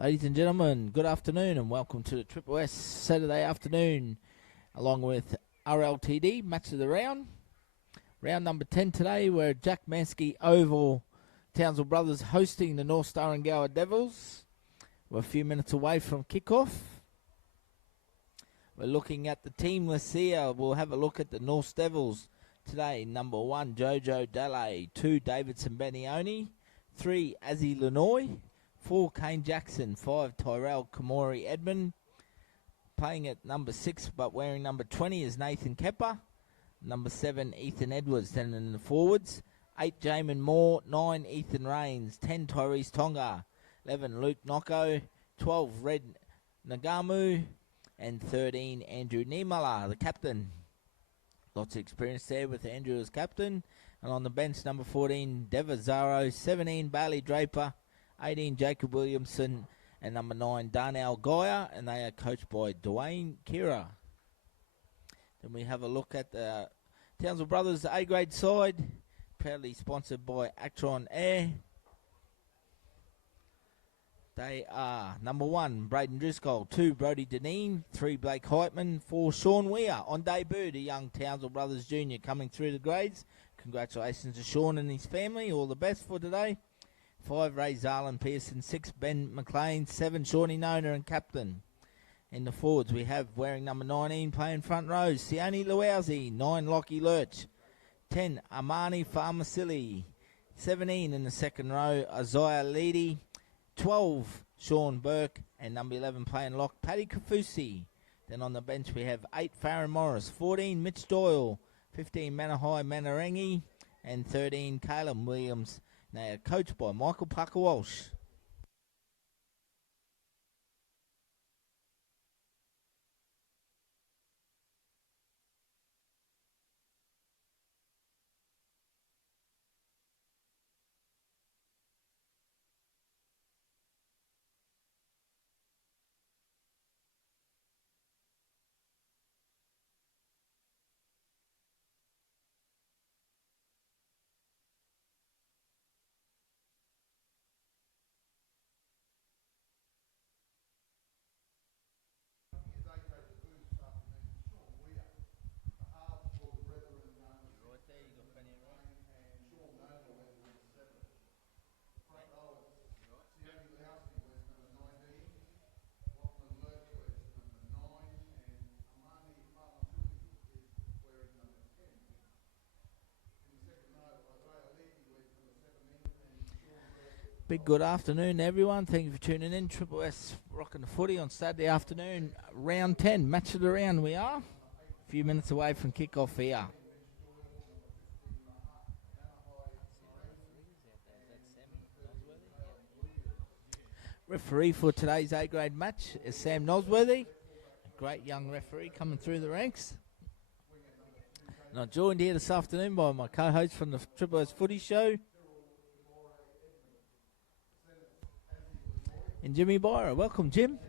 Ladies and gentlemen, good afternoon and welcome to the Triple S Saturday afternoon along with RLTD, match of the round. Round number 10 today, we're at Jack Mansky Oval, Townsville Brothers hosting the North Star and Gower Devils. We're a few minutes away from kickoff. We're looking at the team list here. We'll have a look at the North Devils today. Number 1, Jojo Dele. 2, Davidson Benioni. 3, Azzy Lenoy. 4, Kane Jackson. 5, Tyrell Kamori Edmund. Playing at number 6 but wearing number 20 is Nathan Kepper. Number 7, Ethan Edwards. Then in the forwards, 8, Jamin Moore. 9, Ethan Rains. 10, Tyrese Tonga. 11, Luke Nocco. 12, Red Nagamu. And 13, Andrew Niemela, the captain. Lots of experience there with Andrew as captain. And on the bench, number 14, Deva Zaro. 17, Bailey Draper. 18, Jacob Williamson. And number 9, Darnell Goyer. And they are coached by Dwayne Kira. Then we have a look at the Townsville Brothers A-grade side. Proudly sponsored by Actron Air. They are number 1, Braden Driscoll. 2, Brody Deneen. 3, Blake Heitman. 4, Sean Weir. On debut, the young Townsville Brothers Junior coming through the grades. Congratulations to Sean and his family. All the best for today. 5, Ray Zarlin Pearson. 6, Ben McLean. 7, Shawnee Nona and captain. In the forwards, we have wearing number 19, playing front rows, Sione Luausi. 9, Lockie Lurch. 10, Armani Farmasili. 17 in the second row, Isaiah Leedy. 12, Sean Burke. And number 11, playing lock, Paddy Kafusi. Then on the bench, we have 8, Farron Morris. 14, Mitch Doyle. 15, Manahai Manarangi. And 13, Caleb Williams. They are coached by Michael Parker Walsh. Big good afternoon, everyone. Thank you for tuning in. Triple S rocking the footy on Saturday afternoon. Round 10, match of the round we are. A few minutes away from kickoff here. Referee for today's A-grade match is Sam Nosworthy. A great young referee coming through the ranks. And I'm joined here this afternoon by my co-host from the Triple S Footy Show, and Jimmy Byra. Welcome, Jim.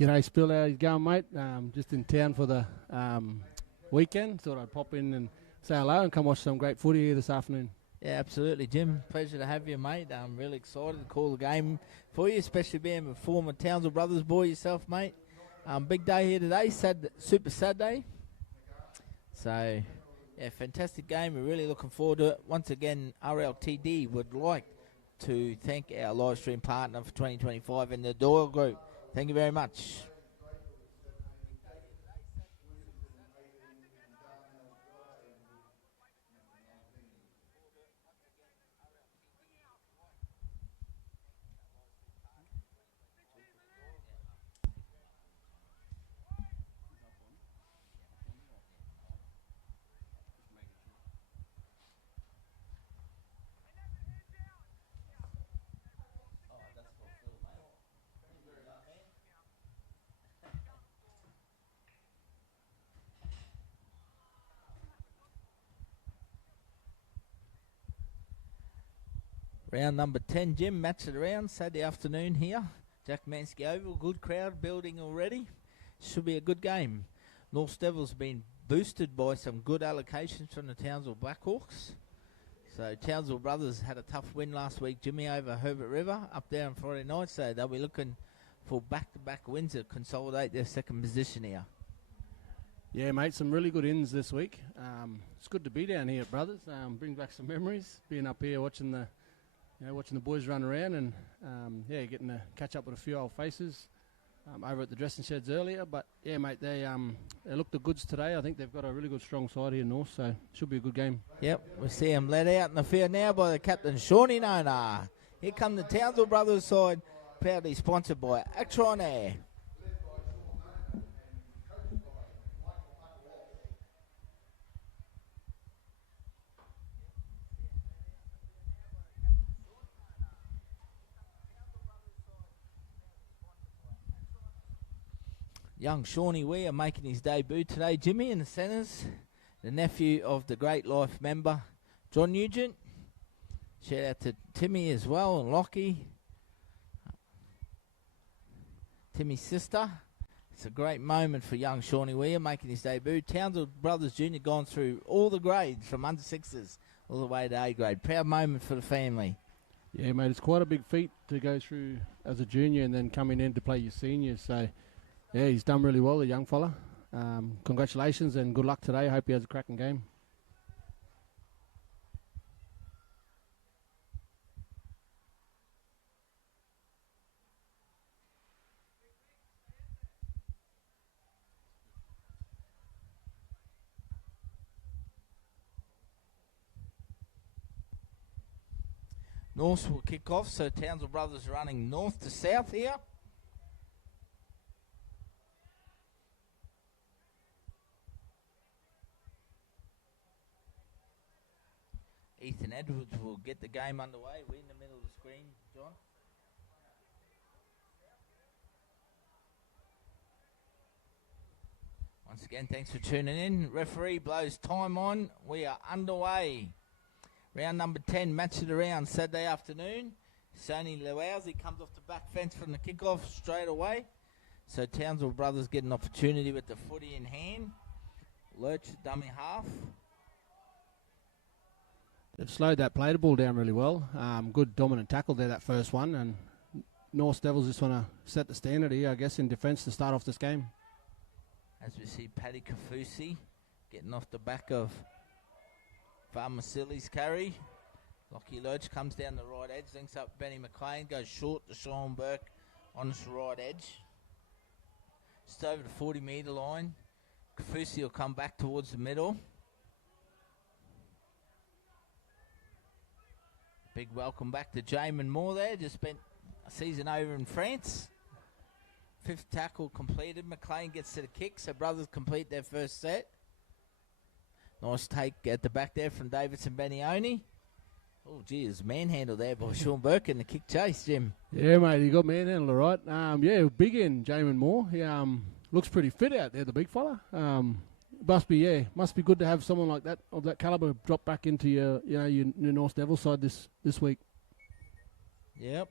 G'day, Spill. How you going, mate? Just in town for the weekend. Thought I'd pop in and say hello and come watch some great footy here this afternoon. Yeah, absolutely, Jim. Pleasure to have you, mate. I'm really excited to call the game for you, especially being a former Townsville Brothers boy yourself, mate. Big day here today, Super Saturday. So, yeah, fantastic game. We're really looking forward to it. Once again, RLTD would like to thank our live stream partner for 2025 and the Doyle Group. Thank you very much. Round number 10, Jim, match of the round, Saturday afternoon here. Jack Mansky Oval, good crowd building already. Should be a good game. North Devils been boosted by some good allocations from the Townsville Blackhawks. So Townsville Brothers had a tough win last week, Jimmy, over Herbert River up there on Friday night. So they'll be looking for back-to-back wins to consolidate their second position here. Yeah, mate, some really good ins this week. It's good to be down here, brothers. Bring back some memories. Being up here watching the boys run around and getting to catch up with a few old faces over at the dressing sheds earlier. But yeah, mate, they look the goods today. I think they've got a really good strong side here north, so should be a good game. Yep, we see them led out in the field now by the captain Shawnee Nona. Here come the Townsville brothers side, proudly sponsored by Actron Air. Young Shawnee Weir making his debut today. Jimmy in the centres, the nephew of the Great Life member, John Nugent. Shout out to Timmy as well and Lockie. Timmy's sister. It's a great moment for young Shawnee Weir making his debut. Townsville Brothers Junior gone through all the grades from under sixes all the way to A grade. Proud moment for the family. Yeah, mate, it's quite a big feat to go through as a junior and then coming in to play your seniors. So, yeah, he's done really well, the young fella. Congratulations and good luck today. Hope he has a cracking game. North will kick off, so Townsville Brothers running north to south here. Ethan Edwards will get the game underway. We're in the middle of the screen, John. Once again, thanks for tuning in. Referee blows time on. We are underway. Round number 10, match of the round, Saturday afternoon. Sonny Lewowsy comes off the back fence from the kickoff straight away. So Townsville Brothers get an opportunity with the footy in hand. Lurch, dummy half. They've slowed that play ball down really well. Good dominant tackle there, that first one. And North Devils just want to set the standard here, I guess, in defence to start off this game. As we see Paddy Kafusi getting off the back of Farmer Silly's carry. Lockie Lurch comes down the right edge, links up Benny McLean, goes short to Sean Burke on his right edge. Just over the 40-metre line. Kafusi will come back towards the middle. Big welcome back to Jamin Moore there. Just spent a season over in France. Fifth tackle completed. McLean gets to the kick, so Brothers complete their first set. Nice take at the back there from Davidson Benioni. Oh, gee, there's manhandle there by Sean Burke in the kick chase, Jim. Yeah, mate, he got manhandled all right. Yeah, big in Jamin Moore. He looks pretty fit out there, the big fella. Must be good to have someone like that of that caliber drop back into your North Devil side this week. Yep.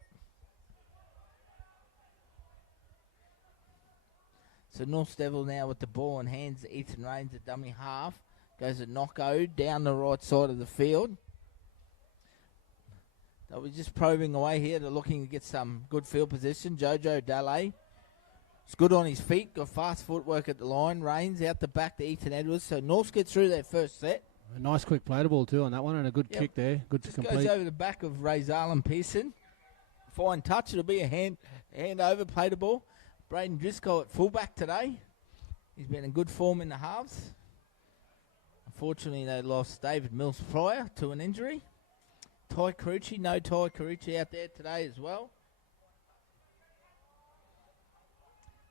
So North Devil now with the ball in hands. Ethan Rains at dummy half. Goes a knocko down the right side of the field. They'll be just probing away here. They're looking to get some good field position. Jojo Dalle. It's good on his feet. Got fast footwork at the line. Rains out the back to Ethan Edwards. So North gets through their first set. A nice quick play the ball too on that one and a good kick there. Good just to complete. Goes over the back of Ray Zarlin Pearson. Fine touch. It'll be a hand over. Play the ball. Braden Driscoll at fullback today. He's been in good form in the halves. Unfortunately, they lost David Mills prior to an injury. Ty Carucci, no Ty Carucci out there today as well.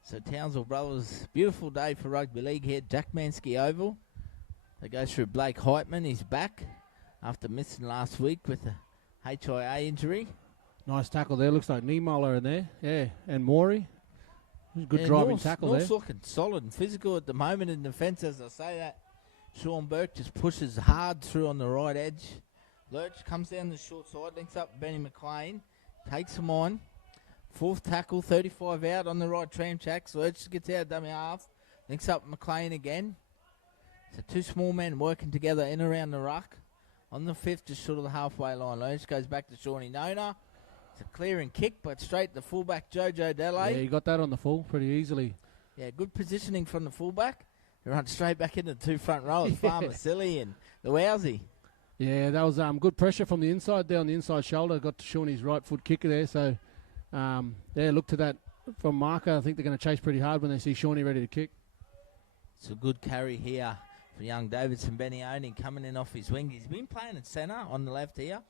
So Townsville Brothers, beautiful day for rugby league here at Jack Mansky Oval. They go through Blake Heitman, he's back after missing last week with a HIA injury. Nice tackle there, looks like Niemoller in there. Yeah, and Morey. Good driving tackle North's there. Looking solid and physical at the moment in defence, as I say that. Sean Burke just pushes hard through on the right edge. Lurch comes down the short side, links up Benny McLean, takes him on. Fourth tackle, 35 out on the right tram tracks. Lurch gets out dummy half, links up McLean again. So two small men working together in around the ruck. On the fifth, just short of the halfway line. Lurch goes back to Shawnee Nona. It's a clearing kick, but straight to fullback Jojo Delay. Yeah, he got that on the full pretty easily. Yeah, good positioning from the fullback. He runs straight back into the two front rowers, Farmer Silly and the Wowsy. Yeah, that was good pressure from the inside there on the inside shoulder. Got to Shawnee's right foot kicker there. So, look to that from marker. I think they're going to chase pretty hard when they see Shawnee ready to kick. It's a good carry here for young Davidson Benioni coming in off his wing. He's been playing at centre on the left here.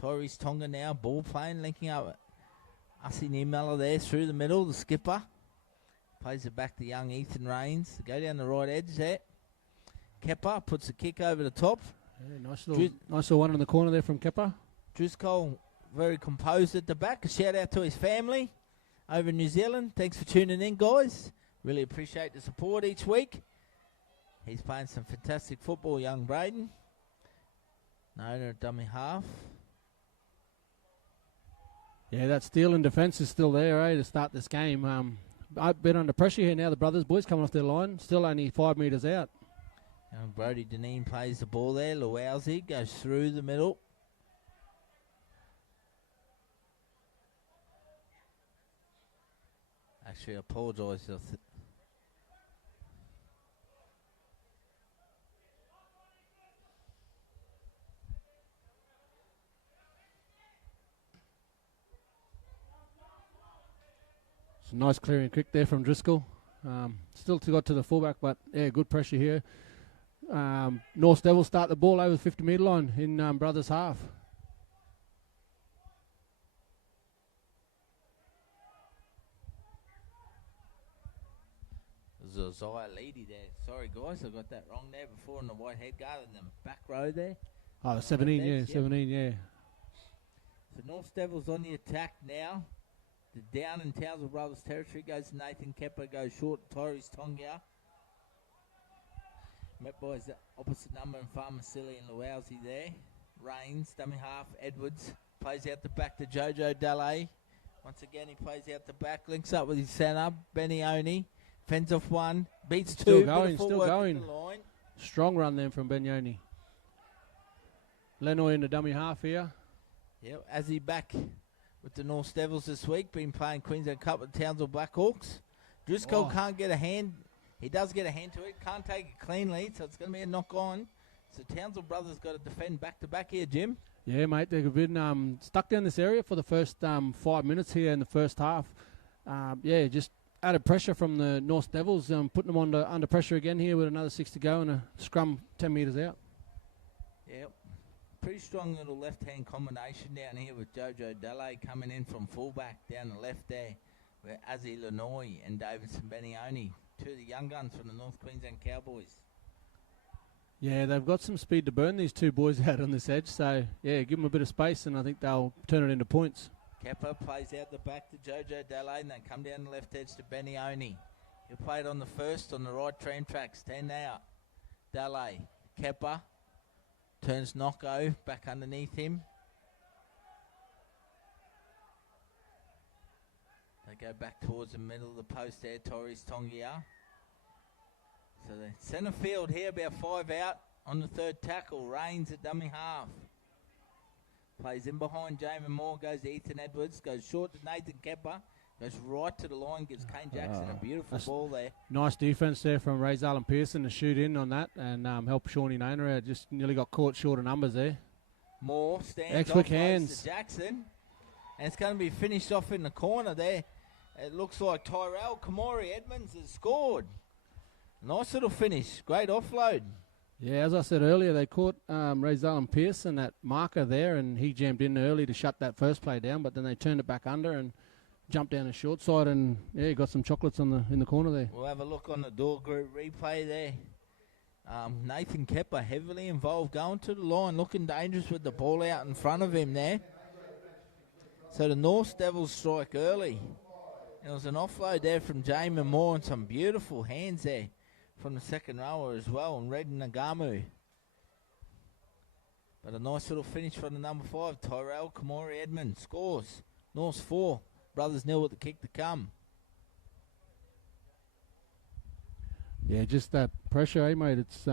Tyrese Tonga now, ball playing, linking up Ussie Niemella there through the middle, the skipper. Plays it back to young Ethan Rains. Go down the right edge there. Kepper puts a kick over the top. Yeah, nice little one in the corner there from Kepper. Driscoll very composed at the back. A shout out to his family over in New Zealand. Thanks for tuning in, guys. Really appreciate the support each week. He's playing some fantastic football, young Braden. No, dummy half. Yeah, that steal in defence is still there, to start this game. I've been under pressure here now. The brothers, boys coming off their line. Still only 5 metres out. And Brody Deneen plays the ball there. Luowsy goes through the middle. Actually, I apologise. It's a nice clearing kick there from Driscoll. Still got to the fullback, but yeah, good pressure here. North Devils start the ball over the 50-metre line in brothers half. Zosiah Leedy there. Sorry, guys, I got that wrong there before in the white head guard in the back row there. Oh, 17, yeah, 17, yeah. So North Devils on the attack now. The down in Townsville Brothers territory goes to Nathan Kepper, goes short, Tyrese Tonga. Met by the opposite number and Farmer Silly and Luowsy there. Rains, dummy half, Edwards plays out the back to Jojo Delay. Once again, he plays out the back, links up with his centre, Benioni. Fends off one, beats two. Still going. Strong run then from Benioni. Lenoy in the dummy half here. Yep, as he back with the North Devils this week, been playing Queensland Cup with Townsville Blackhawks. Driscoll can't get a hand. He does get a hand to it, can't take it cleanly, so it's going to be a knock on. So Townsville Brothers got to defend back-to-back here, Jim. Yeah, mate, they've been stuck down this area for the first 5 minutes here in the first half. Just added pressure from the North Devils, putting them under pressure again here with another 6 to go and a scrum 10 metres out. Yep. Pretty strong little left-hand combination down here with Jojo Delay coming in from fullback down the left there, where Azzy Lenoy and Davidson Benioni, two of the young guns from the North Queensland Cowboys. Yeah, they've got some speed to burn these two boys out on this edge, so yeah, give them a bit of space and I think they'll turn it into points. Kepper plays out the back to Jojo Delay and they come down the left edge to Benioni. He played on the first on the right tram tracks, 10 out. Delay, Kepper, turns Knocko back underneath him. They go back towards the middle of the post there, Torres Tongia. So the centre field here, about 5 out on the third tackle. Rains at dummy half. Plays in behind Jamin Moore, goes to Ethan Edwards, goes short to Nathan Kepper, goes right to the line, gives Kane Jackson a beautiful ball there. Nice defence there from Razal and Pearson to shoot in on that and help Shawnee Nainer out. Just nearly got caught short of numbers there. Moore stands Ex-quick off, hands to Jackson, and it's going to be finished off in the corner there. It looks like Tyrell Kamori Edmonds has scored. Nice little finish. Great offload. Yeah, as I said earlier, they caught Razal and Pearson, that marker there, and he jammed in early to shut that first play down, but then they turned it back under and jumped down the short side and, yeah, got some chocolates in the corner there. We'll have a look on the door group replay there. Nathan Kepper heavily involved, going to the line, looking dangerous with the ball out in front of him there. So the North Devils strike early. There was an offload there from Jamin Moore and some beautiful hands there from the second rower as well, and Red Nagamu. But a nice little finish from the number 5, Tyrell Kamori Edmonds scores. North 4, Brothers 0 with the kick to come. Yeah, just that pressure, mate. It's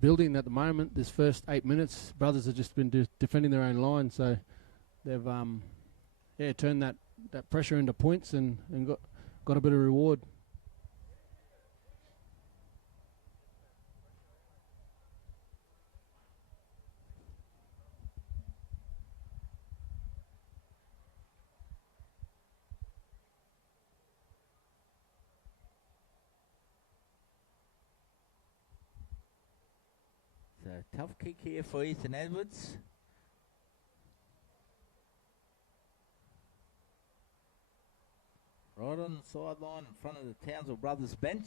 building at the moment. This first 8 minutes, Brothers have just been defending their own line, so they've turned that pressure into points and got a bit of reward. So tough kick here for Ethan Edwards. Right on the sideline in front of the Townsville Brothers bench.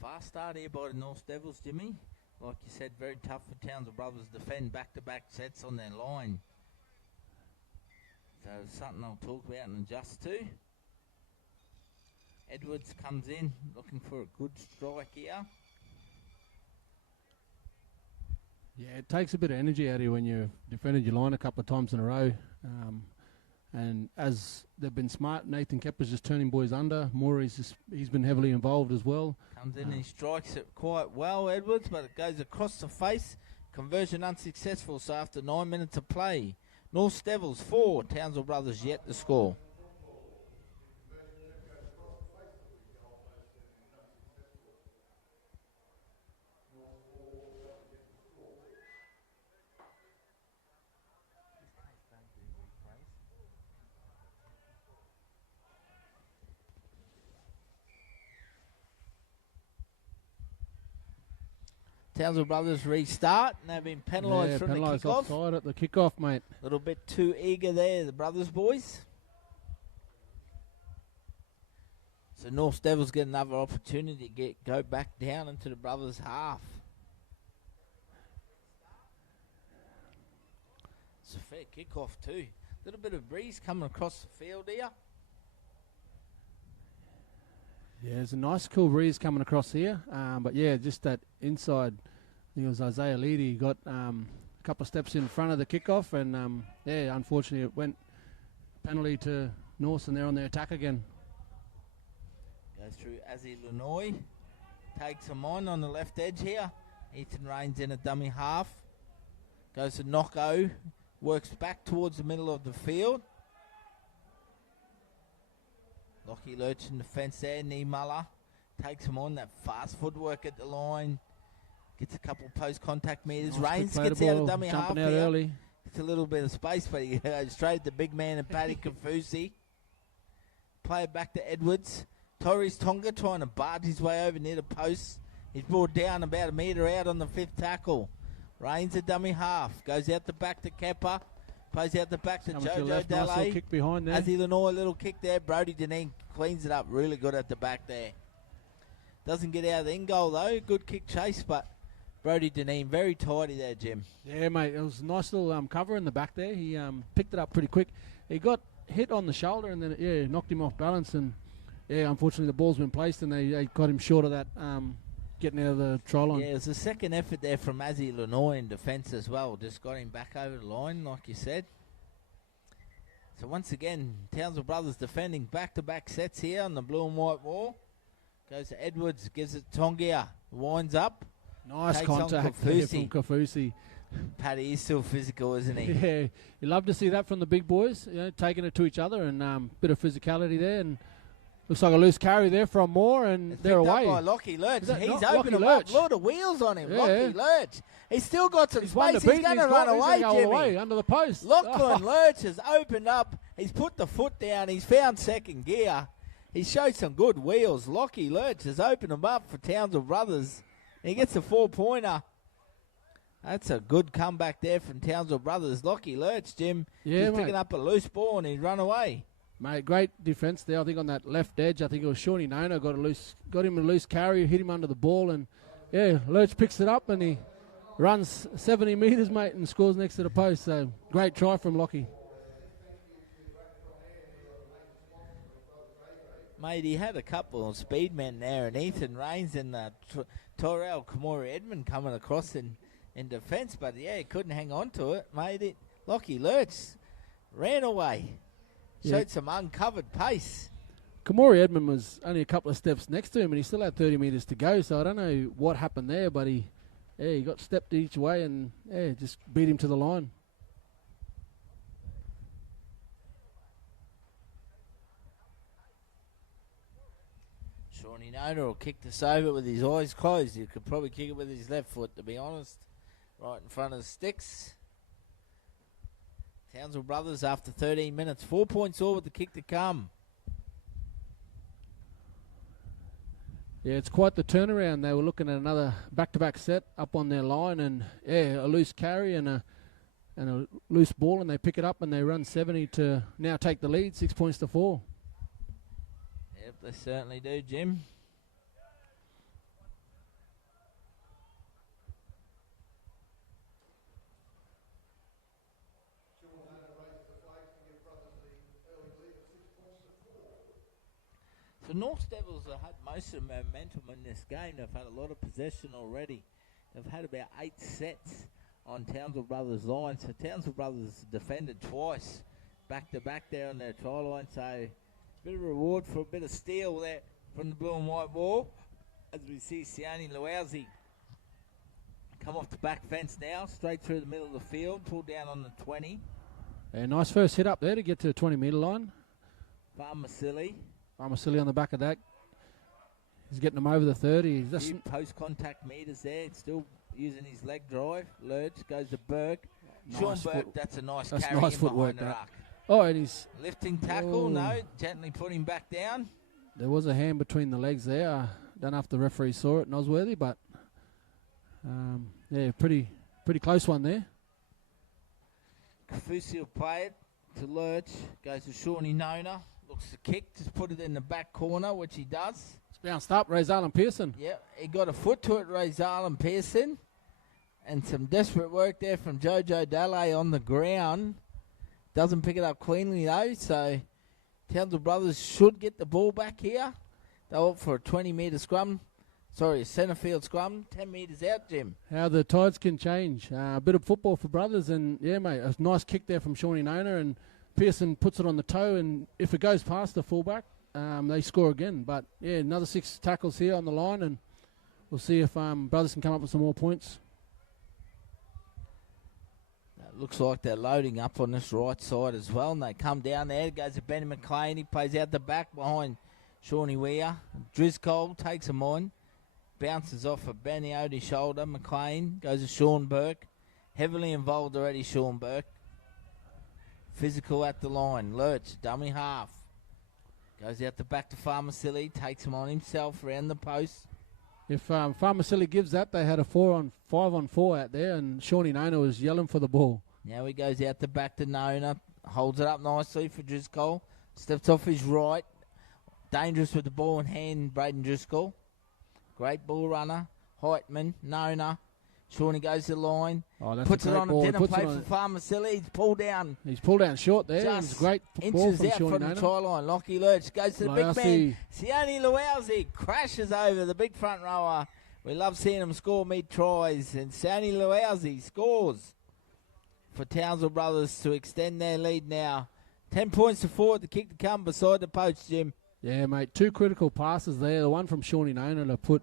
Fast start here by the North Devils, Jimmy. Like you said, very tough for Townsville Brothers to defend back-to-back sets on their line. So something I'll talk about and adjust to. Edwards comes in looking for a good strike here. Yeah, it takes a bit of energy out of you when you've defended your line a couple of times in a row. And as they've been smart, Nathan Kepper's just turning boys under. He's been heavily involved as well. Comes in and he strikes it quite well, Edwards, but it goes across the face. Conversion unsuccessful, so after 9 minutes of play. North Devils 4, Townsville Brothers yet to score. Townsville Brothers restart, and they've been penalised from the kickoff. Offside at the kickoff, mate. A little bit too eager there, the Brothers boys. So North Devils get another opportunity to go back down into the Brothers' half. It's a fair kickoff too. A little bit of breeze coming across the field here. Yeah, there's a nice cool breeze coming across here. But yeah, just that inside, I think it was Isaiah Leedy, got a couple of steps in front of the kickoff, and yeah, unfortunately it went penalty to North, and they're on their attack again. Goes through Azzy Lanoy, takes him on the left edge here. Ethan Rains in a dummy half. Goes to Knocko, works back towards the middle of the field. Lockie Lurch in the fence there. Niemuller takes him on. That fast footwork at the line. Gets a couple post contact meters. Nice Rains gets out of dummy half out here. early. It's a little bit of space, but he goes straight at the big man and Paddy Kafusi. Play it back to Edwards. Torres Tonga trying to barge his way over near the post. He's brought down about a metre out on the fifth tackle. Rains a dummy half. Goes out the back to Kepper. Plays out the back to Jojo Dele. Nice kick behind there. Azzy Lanoy, a little kick there. Brody Deneen cleans it up really good at the back there. Doesn't get out of the in goal though. Good kick chase, but Brody Deneen very tidy there, Jim. Yeah, mate. It was a nice little cover in the back there. He picked it up pretty quick. He got hit on the shoulder and then knocked him off balance. And yeah, unfortunately the ball's been placed and they got him short of that getting out of the try line. Yeah, it was a second effort there from Azzy Lanoy in defence as well. Just got him back over the line, like you said. So once again, Townsville Brothers defending back-to-back sets here on the blue and white wall. Goes to Edwards, gives it to Tongia, winds up. Nice contact there from Kafusi. Paddy is still physical, isn't he? Yeah, you love to see that from the big boys, taking it to each other and bit of physicality there. And looks like a loose carry there from Moore, and they're away. By Lockie Lurch. He's opened him up. A lot of wheels on him. Yeah. Lockie Lurch. He's still got some space. He's going to run away, Jimmy. Away under the post. Lachlan Lurch has opened up. He's put the foot down. He's found second gear. He showed some good wheels. Lockie Lurch has opened him up for Townsville Brothers. He gets a 4-pointer. That's a good comeback there from Townsville Brothers. Lockie Lurch, Jim. Yeah, he's picking up a loose ball and he's run away. Mate, great defence there. I think on that left edge, I think it was Shawnee Nona got him a loose carry, hit him under the ball, and yeah, Lurch picks it up and he runs 70 metres, mate, and scores next to the post. So great try from Lockie. Mate, he had a couple of speedmen there, and Ethan Rains and Torrell Kamori Edmund coming across in defence, but yeah, he couldn't hang on to it, mate. Lockie Lurch ran away. Showed some uncovered pace. Kamori Edmund was only a couple of steps next to him, and he still had 30 metres to go. So I don't know what happened there, but he got stepped each way and just beat him to the line. Shawnee Nona will kick this over with his eyes closed. He could probably kick it with his left foot, to be honest. Right in front of the sticks. Townsville Brothers after 13 minutes. 4 points all with the kick to come. Yeah, it's quite the turnaround. They were looking at another back-to-back set up on their line, and a loose carry and a loose ball, and they pick it up and they run 70 to now take the lead, 6 points to 4. Yep, they certainly do, Jim. So North Devils have had most of the momentum in this game. They've had a lot of possession already. They've had about 8 sets on Townsville Brothers' line. So Townsville Brothers defended twice, back-to-back there on their try line. So a bit of reward for a bit of steal there from the blue and white ball. As we see Sione Luausi come off the back fence now, straight through the middle of the field, pulled down on the 20. A nice first hit up there to get to the 20-metre line. Farmasili on the back of that. He's getting them over the 30. A few post-contact meters there. Still using his leg drive. Lurch goes to Burke. Nice Sean Burke, that's a nice carry in footwork, behind the ruck. Oh, and he's... Lifting tackle, no. Gently put him back down. There was a hand between the legs there. I don't know if the referee saw it, Nosworthy, but... pretty close one there. Kafusi will play it to Lurch. Goes to Shawnee Nona. Looks to kick, just put it in the back corner, which he does. It's bounced up, Ray-Zalem Pearson. Yep, he got a foot to it, Ray-Zalem Pearson. And some desperate work there from Jojo Dalle on the ground. Doesn't pick it up cleanly, though, so Townsville Brothers should get the ball back here. They'll opt for a 20-metre scrum. Sorry, a centre field scrum. 10 metres out, Jim. How the tides can change. A bit of football for Brothers, and, yeah, mate, a nice kick there from Shawnee Nona, and Pearson puts it on the toe, and if it goes past the fullback, they score again. But, yeah, another 6 tackles here on the line, and we'll see if Brothers can come up with some more points. Looks like they're loading up on this right side as well, and they come down there. Goes to Benny McLean. He plays out the back behind Shawnee Weir. Driscoll takes him on. Bounces off of Benny Odie's shoulder. McLean goes to Sean Burke. Heavily involved already, Sean Burke. Physical at the line. Lurch, dummy half. Goes out the back to Farmasili. Takes him on himself around the post. If Farmasili gives that, they had a 5-on-4 out there, and Shawnee Nona was yelling for the ball. Now he goes out the back to Nona. Holds it up nicely for Driscoll. Steps off his right. Dangerous with the ball in hand, Braden Driscoll. Great ball runner. Heitman, Nona. Shawnee goes to the line. Oh, that's puts a it great on ball. a dinner plate for Farmasili. He's pulled down. He's pulled down short there. Just it's a great ball inches from out Shawnee from Nona. the try line. Lockie Lurch goes to the big man. Sione Luausi crashes over the big front rower. We love seeing him score mid-tries. And Sione Luausi scores for Townsville Brothers to extend their lead now. 10 points to 4 at the kick to come beside the post, Jim. Yeah, mate. 2 critical passes there. The one from Shawnee Nona to put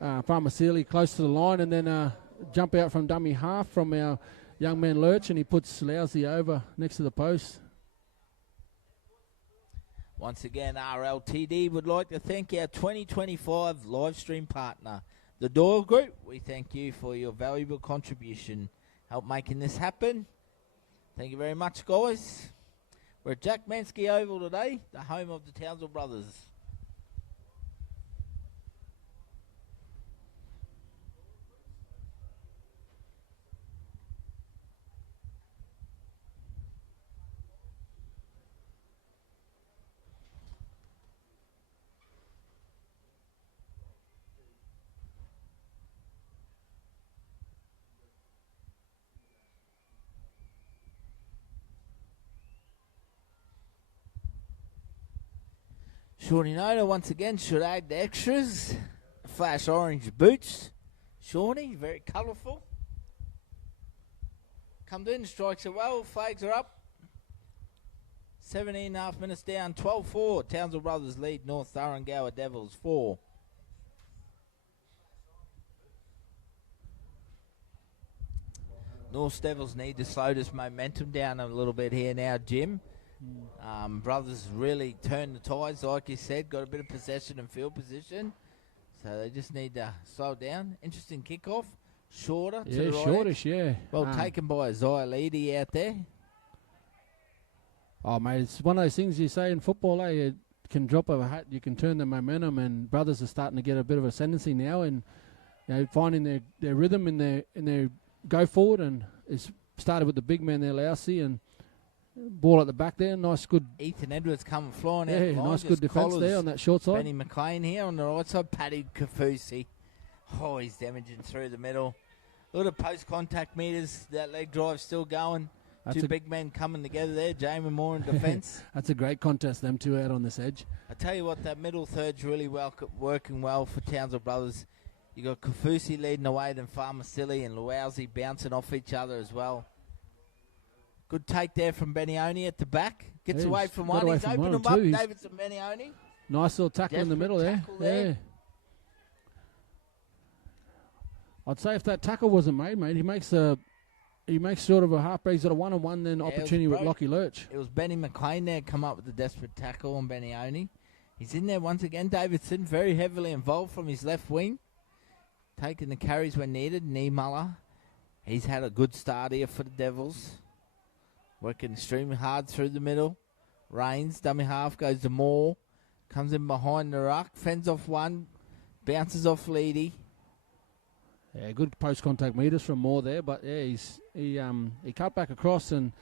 Farmasili close to the line, and then jump out from dummy half from our young man Lurch, and he puts Lousy over next to the post. Once again, RLTD would like to thank our 2025 live stream partner, the Doyle Group. We thank you for your valuable contribution, help making this happen. Thank you very much, guys. We're at Jack Mansky Oval today, the home of the Townsville Brothers. Shawnee Nona once again should add the extras. Flash orange boots. Shawnee, very colourful. Comes in, strikes it well, flags are up. 17.5 minutes down, 12-4. Townsville Brothers lead North Thuringowa Devils 4. North Devils need to slow this momentum down a little bit here now, Jim. Brothers really turned the tides, like you said, got a bit of possession and field position. So they just need to slow down. Interesting kickoff. Shorter to the right. Shortish, yeah. Well taken by Isaiah Leedy out there. Oh, mate, it's one of those things you say in football, you can drop a hat, you can turn the momentum, and Brothers are starting to get a bit of ascendancy now and finding their rhythm in their go forward, and it's started with the big man there, Lousy, and ball at the back there, nice good. Ethan Edwards coming flying out. Yeah, nice good defence there on that short side. Benny McLean here on the right side, Paddy Kafusi. Oh, he's damaging through the middle. Look at the post-contact meters, that leg drive still going. Two big men coming together there, Jamie Moore in defence. That's a great contest, them two out on this edge. I tell you what, that middle third's really working well for Townsville Brothers. You got Kafusi leading the way, then Farmasili and Luausi bouncing off each other as well. Good take there from Benioni at the back. Gets away from one. He's opened them up, Davidson Benioni. Nice little tackle in the middle there. Yeah. I'd say if that tackle wasn't made, mate, he makes sort of a half-break. He's got a one-on-one then opportunity with Lockie Lurch. It was Benny McLean there come up with the desperate tackle on Benioni. He's in there once again. Davidson very heavily involved from his left wing. Taking the carries when needed. Niemuller, he's had a good start here for the Devils. Working extremely hard through the middle. Rains, dummy half, goes to Moore. Comes in behind the ruck. Fends off one. Bounces off Leedy. Yeah, good post-contact meters from Moore there. But, yeah, he cut back across and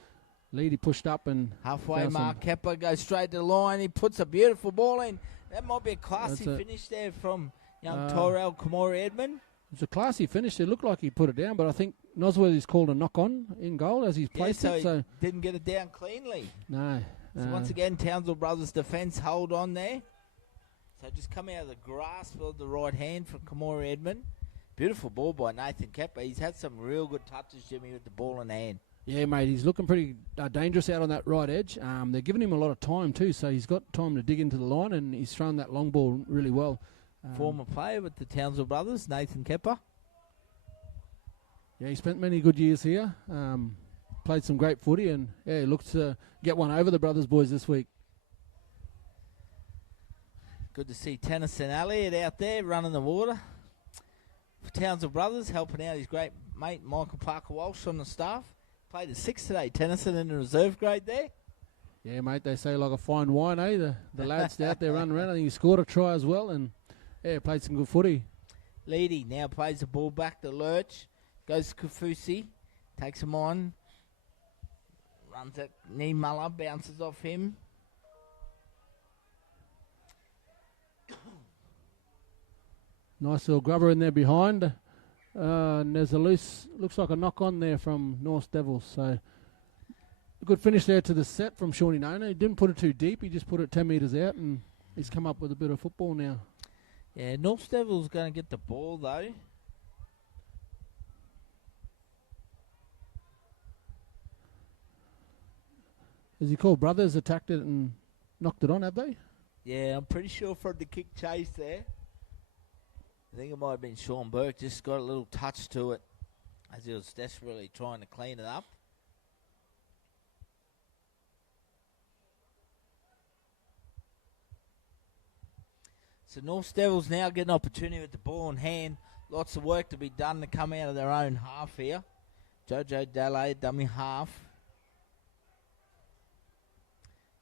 Leedy pushed up. And halfway mark, Kepler goes straight to the line. He puts a beautiful ball in. That might be a classy finish there from young Tyrell Kamori Edmund. It's a classy finish. It looked like he put it down, but I think Nosworthy's called a knock-on in goal as he's placed it. So he didn't get it down cleanly. No. So once again, Townsville Brothers defence hold on there. So just coming out of the grasp of the right hand from Kamori Edmund. Beautiful ball by Nathan Kepper. He's had some real good touches, Jimmy, with the ball in hand. Yeah, mate, he's looking pretty dangerous out on that right edge. They're giving him a lot of time too, so he's got time to dig into the line, and he's thrown that long ball really well. Former player with the Townsville Brothers, Nathan Kepper. Yeah, he spent many good years here. Played some great footy, and yeah, he looks to get one over the Brothers boys this week. Good to see Tennyson Elliott out there running the water for Townsville Brothers, helping out his great mate Michael Parker Walsh on the staff. Played at 6 today, Tennyson in the reserve grade there. Yeah, mate, they say like a fine wine, eh? The lads out there running around. I think he scored a try as well, and yeah, played some good footy. Leedy now plays the ball back to Lurch. Goes to Kafusi. Takes him on. Runs it. Niemuller bounces off him. Nice little grubber in there behind. And there's a loose, looks like a knock on there from North Devils. So a good finish there to the set from Shawnee Nona. He didn't put it too deep. He just put it 10 metres out, and he's come up with a bit of football now. Yeah, North Devils going to get the ball though. As he called Brothers, attacked it and knocked it on, have they? Yeah, I'm pretty sure from the kick chase there. I think it might have been Sean Burke, just got a little touch to it as he was desperately trying to clean it up. So North Devils now get an opportunity with the ball in hand. Lots of work to be done to come out of their own half here. Jojo Dalle, dummy half.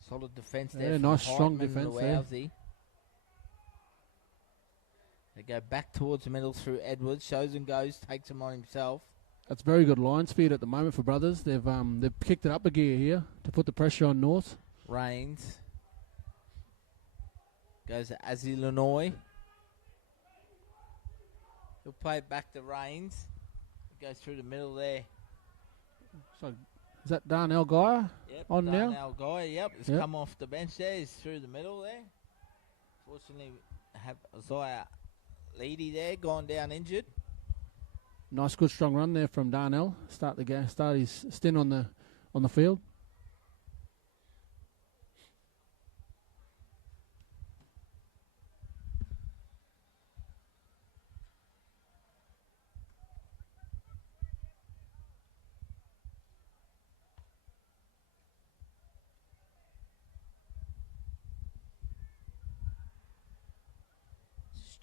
Solid defence there. Yeah, nice strong defence there. They go back towards the middle through Edwards. Shows and goes, takes him on himself. That's very good line speed at the moment for Brothers. They've kicked it up a gear here to put the pressure on North. Rains. Goes to Azzy Lanoy. He'll play it back to Rains. Goes through the middle there. So is that Darnell Guy on now? Darnell Guy, yep. He's come off the bench there. He's through the middle there. Fortunately, have Isaiah Leedy there, gone down injured. Nice, good, strong run there from Darnell. Start his stint on the field.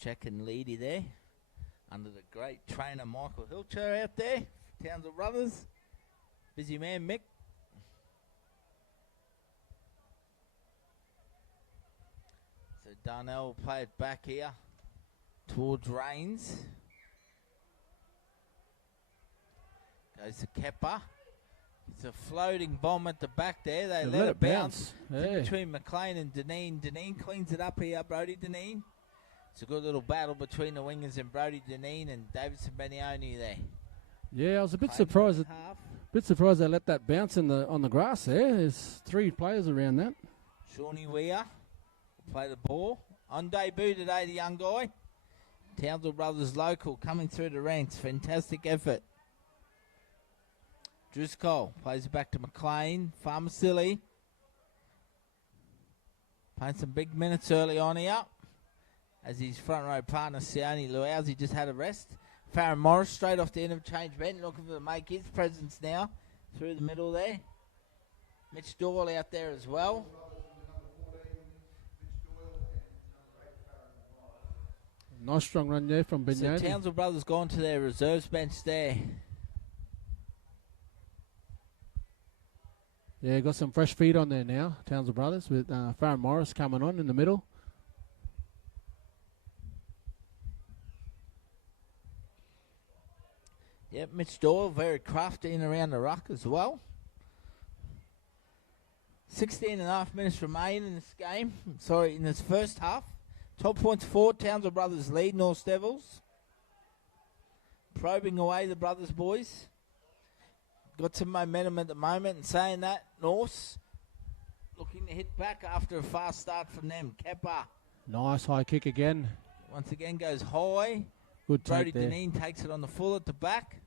checking Leedy there. Under the great trainer Michael Hilcher out there. Townsville Brothers. Busy man Mick. So Darnell will play it back here towards Rains. Goes to Kepper. It's a floating bomb at the back there. They let it bounce. Between McLean and Deneen. Deneen cleans it up here, Brody Deneen. It's a good little battle between the wingers and Brody Deneen and Davidson Benioni there. Yeah, I was a bit surprised. They let that bounce on the grass there. There's 3 players around that. Shawnee Weir will play the ball. On debut today, the young guy. Townsville Brothers local coming through the ranks. Fantastic effort. Driscoll plays it back to McLean. Farmasili playing some big minutes early on here. As his front row partner, Sione Luausi, just had a rest. Farron Morris straight off the interchange bench, looking to make his presence now through the middle there. Mitch Doyle out there as well. Nice strong run there from Bignoni. So Townsville Brothers gone to their reserves bench there. Yeah, got some fresh feet on there now, Townsville Brothers, with Farron Morris coming on in the middle. Yep, Mitch Doyle, very crafty in around the ruck as well. 16.5 minutes remain in this game. Sorry, in this first half. 12 points for Townsville Brothers lead North Devils. Probing away the Brothers boys. Got some momentum at the moment, and saying that, Norse looking to hit back after a fast start from them. Kepper. Nice high kick again. Once again goes high. Good Brody take there. Deneen takes it on the full at the back.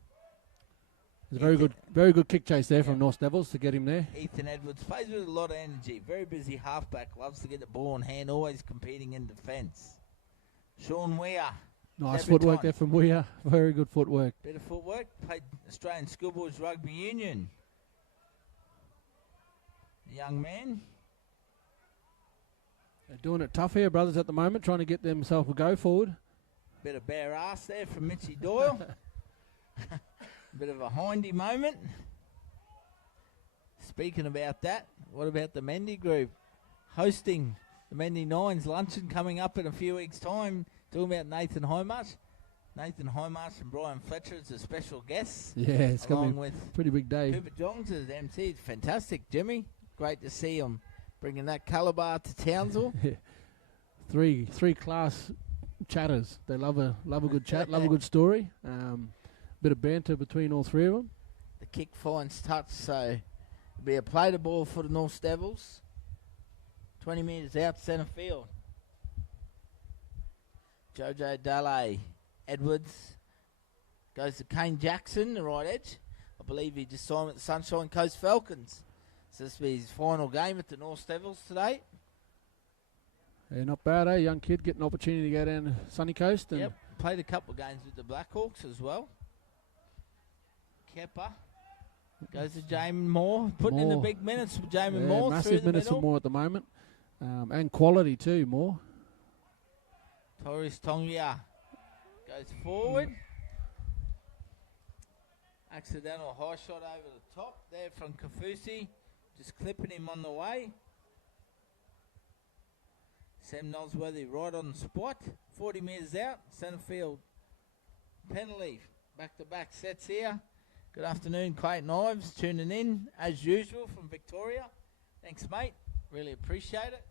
It's a very good kick chase there from North Devils to get him there. Ethan Edwards plays with a lot of energy. Very busy halfback. Loves to get the ball in hand. Always competing in defence. Sean Weir. Nice footwork there from Weir. Very good footwork. Bit of footwork. Played Australian Schoolboys Rugby Union. The young man. They're doing it tough here, brothers, at the moment, trying to get themselves a go forward. Bit of bare ass there from Mitchy Doyle. Bit of a hindy moment. Speaking about that, what about the Mendy group? Hosting the Mendy Nines luncheon coming up in a few weeks' time. Talking about Nathan Highmarsh. Nathan Highmarsh and Brian Fletcher as the special guests. Yeah, it's going to be a pretty big day. Cooper Johns as MC. It's fantastic, Jimmy. Great to see him bringing that calibre to Townsville. Three class chatters. They love a good chat, love a good story. Bit of banter between all 3 of them. The kick finds touch, so it'll be a play to ball for the North Devils. 20 metres out centre field. Jojo Dalle. Edwards goes to Kane Jackson, the right edge. I believe he just signed with the Sunshine Coast Falcons. So this will be his final game at the North Devils today. Yeah, not bad, eh? Young kid getting an opportunity to go down to Sunny Coast. And played a couple of games with the Blackhawks as well. Kepper goes to Jamin Moore. Putting in the big minutes for Jamin Moore. Massive minutes for Moore at the moment. And quality too, Moore. Torres Tongia goes forward. Accidental high shot over the top there from Kafusi. Just clipping him on the way. Sam Nosworthy right on the spot. 40 metres out. Centre field. Penalty. Back-to-back sets here. Good afternoon, Clayton Ives. Tuning in as usual from Victoria. Thanks, mate. Really appreciate it.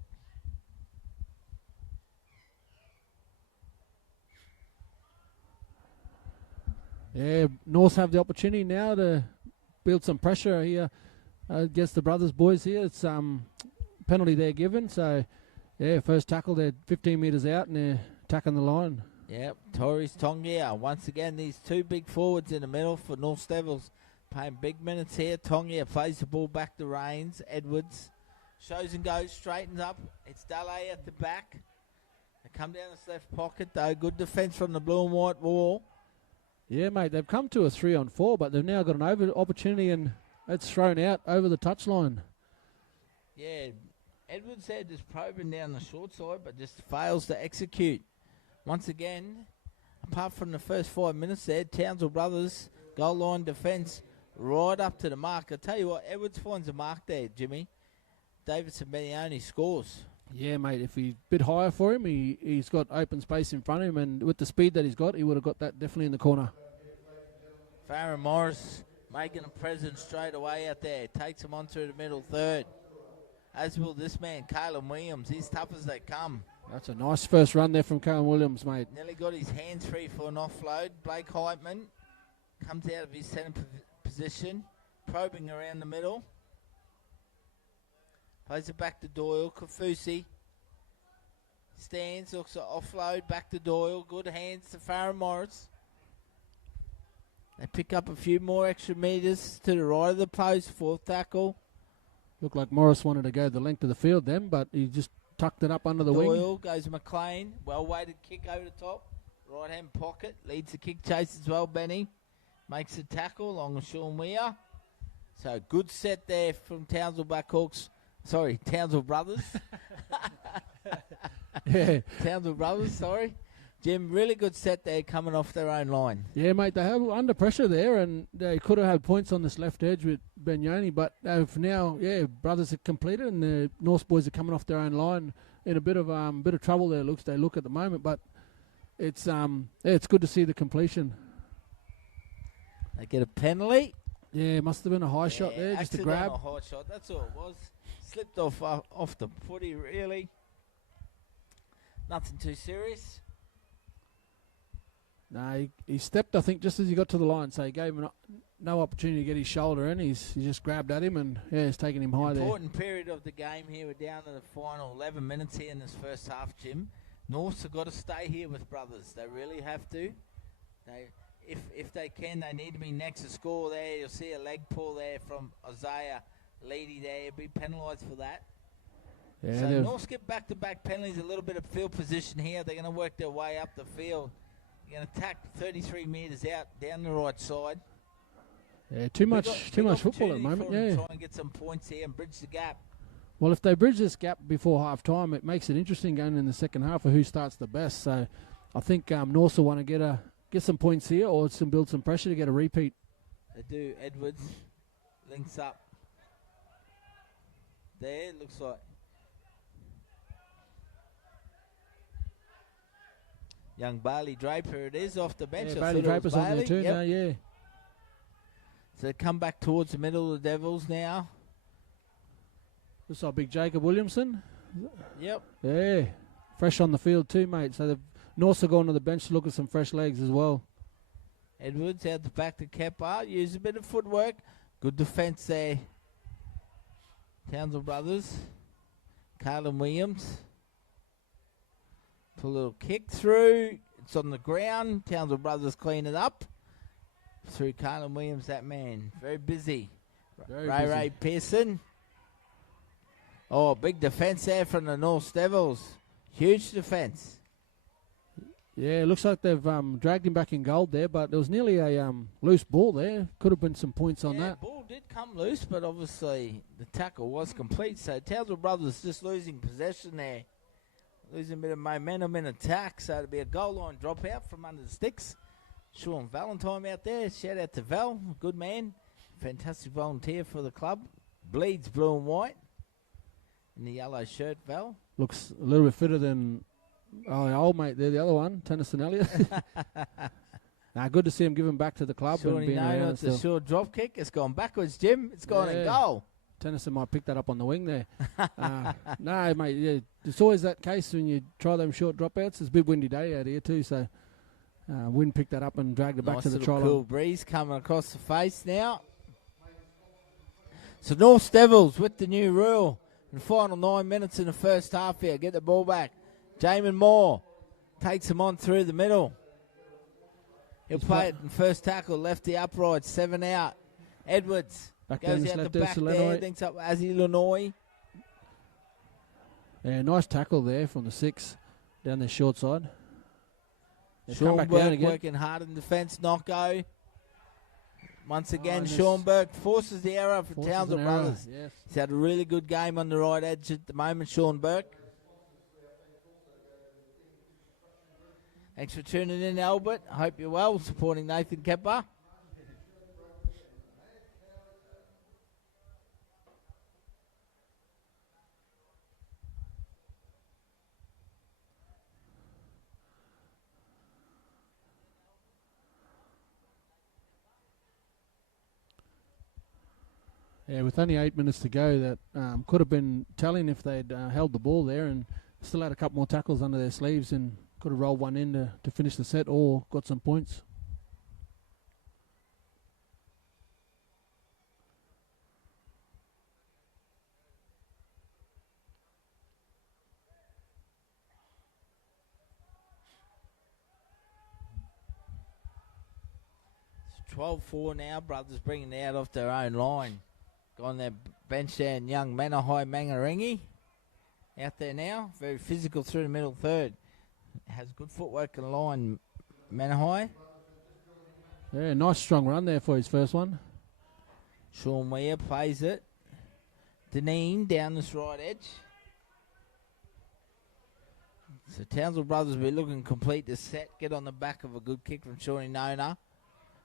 Yeah, North have the opportunity now to build some pressure here against the Brothers boys here. It's penalty they're given. So, yeah, first tackle, they're 15 metres out and they're attacking the line. Yep, Torres Tongia. Once again, these 2 big forwards in the middle for North Devils playing big minutes here. Tongia plays the ball back to Rains. Edwards shows and goes, straightens up. It's Dalle at the back. They come down this left pocket, though. Good defence from the blue and white wall. Yeah, mate, they've come to a 3-on-4, but they've now got an opportunity and it's thrown out over the touchline. Yeah, Edwards there just probing down the short side, but just fails to execute Once again, apart from the first 5 minutes there, Townsville Brothers, goal line defence, right up to the mark. I tell you what, Edwards finds a mark there, Jimmy. Davidson Benioni scores. Yeah, mate, if he's a bit higher for him, he's got open space in front of him, and with the speed that he's got, he would have got that definitely in the corner. Farron Morris making a presence straight away out there. Takes him on through the middle third. As will this man, Caleb Williams. He's tough as they come. That's a nice first run there from Caleb Williams, mate. Nearly got his hands free for an offload. Blake Heitman comes out of his centre position, probing around the middle. Plays it back to Doyle. Kafusi stands, looks at offload, back to Doyle. Good hands to Farron Morris. They pick up a few more extra metres to the right of the post, fourth tackle. Looked like Morris wanted to go the length of the field then, but he just tucked it up under the wing. Doyle goes McLean. Well-weighted kick over the top. Right-hand pocket. Leads the kick chase as well, Benny. Makes a tackle along with Sean Weir. So good set there from Townsville Blackhawks. Sorry, Townsville Brothers. Yeah. Townsville Brothers, sorry. Jim, really good set there coming off their own line. Yeah, mate, they have under pressure there, and they could have had points on this left edge with Benioni, but for now, yeah, Brothers are completed, and the North boys are coming off their own line in a bit of trouble there. They look at the moment, but it's good to see the completion. They get a penalty. Yeah, must have been a high shot there, just a grab. A high shot, that's all it was. Slipped off the footy, really. Nothing too serious. No, he stepped, I think, just as he got to the line, so he gave him no opportunity to get his shoulder in. He just grabbed at him, and yeah, it's taking him high there. Important period of the game here. We're down to the final 11 minutes here in this first half, Jim. Norths have got to stay here with Brothers. They really have to. If they can, they need to be next to score there. You'll see a leg pull there from Isaiah Leedy there. He'll be penalised for that. Yeah, so Norths get back-to-back penalties, a little bit of field position here. They're going to work their way up the field. They're going to attack 33 metres out down the right side. Yeah, too much football at the moment. Yeah, try and get some points here and bridge the gap. Well, if they bridge this gap before half time, it makes it interesting going in the second half of who starts the best. So I think Norths will want to get some points here or build some pressure to get a repeat. They do. Edwards links up. There, looks like. Young Bailey Draper, it is off the bench. Yeah, Bailey Draper's on there too. Yep. Now, yeah. So they come back towards the middle of the Devils now. Looks like big Jacob Williamson. Yep. Yeah, fresh on the field too, mate. So the Norths are going to the bench to look at some fresh legs as well. Edwards out the back to Kepa. Use a bit of footwork. Good defence there. Townsville Brothers. Carlin Williams. Put a little kick through. It's on the ground. Townsville Brothers clean it up. Through Carlin Williams, that man. Very busy. Ray Pearson. Oh, big defence there from the North Devils. Huge defence. Yeah, it looks like they've dragged him back in gold there, but there was nearly a loose ball there. Could have been some points on that. Yeah, ball did come loose, but obviously the tackle was complete. So Townsville Brothers just losing possession there. Losing a bit of momentum in attack, so it'll be a goal line dropout from under the sticks. Sean Valentine out there. Shout out to Val, good man. Fantastic volunteer for the club. Bleeds blue and white in the yellow shirt, Val. Looks a little bit fitter than old mate there, the other one, Tennyson Elliott. Good to see him give him back to the club. Sure, and being around it's a short drop kick. It's gone backwards, Jim. It's gone in goal. Tennyson might pick that up on the wing there. No, mate, yeah, it's always that case when you try them short dropouts. It's a bit windy day out here too, so wind picked that up and dragged it back to the try line. Cool breeze coming across the face now. So North Devils with the new rule. In the final 9 minutes in the first half here. Get the ball back. Jamin Moore takes him on through the middle. He'll play it in first tackle, lefty upright, 7 out. Edwards goes out the back there, links up Azzy Lenoy. Yeah, nice tackle there from the 6 down the short side. Sean Burke working hard in defence, Knocko. Once again, Sean Burke forces the error for Townsville Brothers. Yes. He's had a really good game on the right edge at the moment, Sean Burke. Thanks for tuning in, Albert. Hope you're well, supporting Nathan Kepper. Yeah, with only 8 minutes to go, that could have been telling if they'd held the ball there and still had a couple more tackles under their sleeves and could have rolled one in to finish the set or got some points. It's 12-4 now. Brothers bringing it out off their own line. Got on their bench there, and young Manahai Mangaringi out there now. Very physical through the middle third. Has good footwork and line, Manahai. Yeah, nice strong run there for his first one. Sean Weir plays it. Deneen down this right edge. So Townsville Brothers will be looking complete to set. Get on the back of a good kick from Shawnee Nona.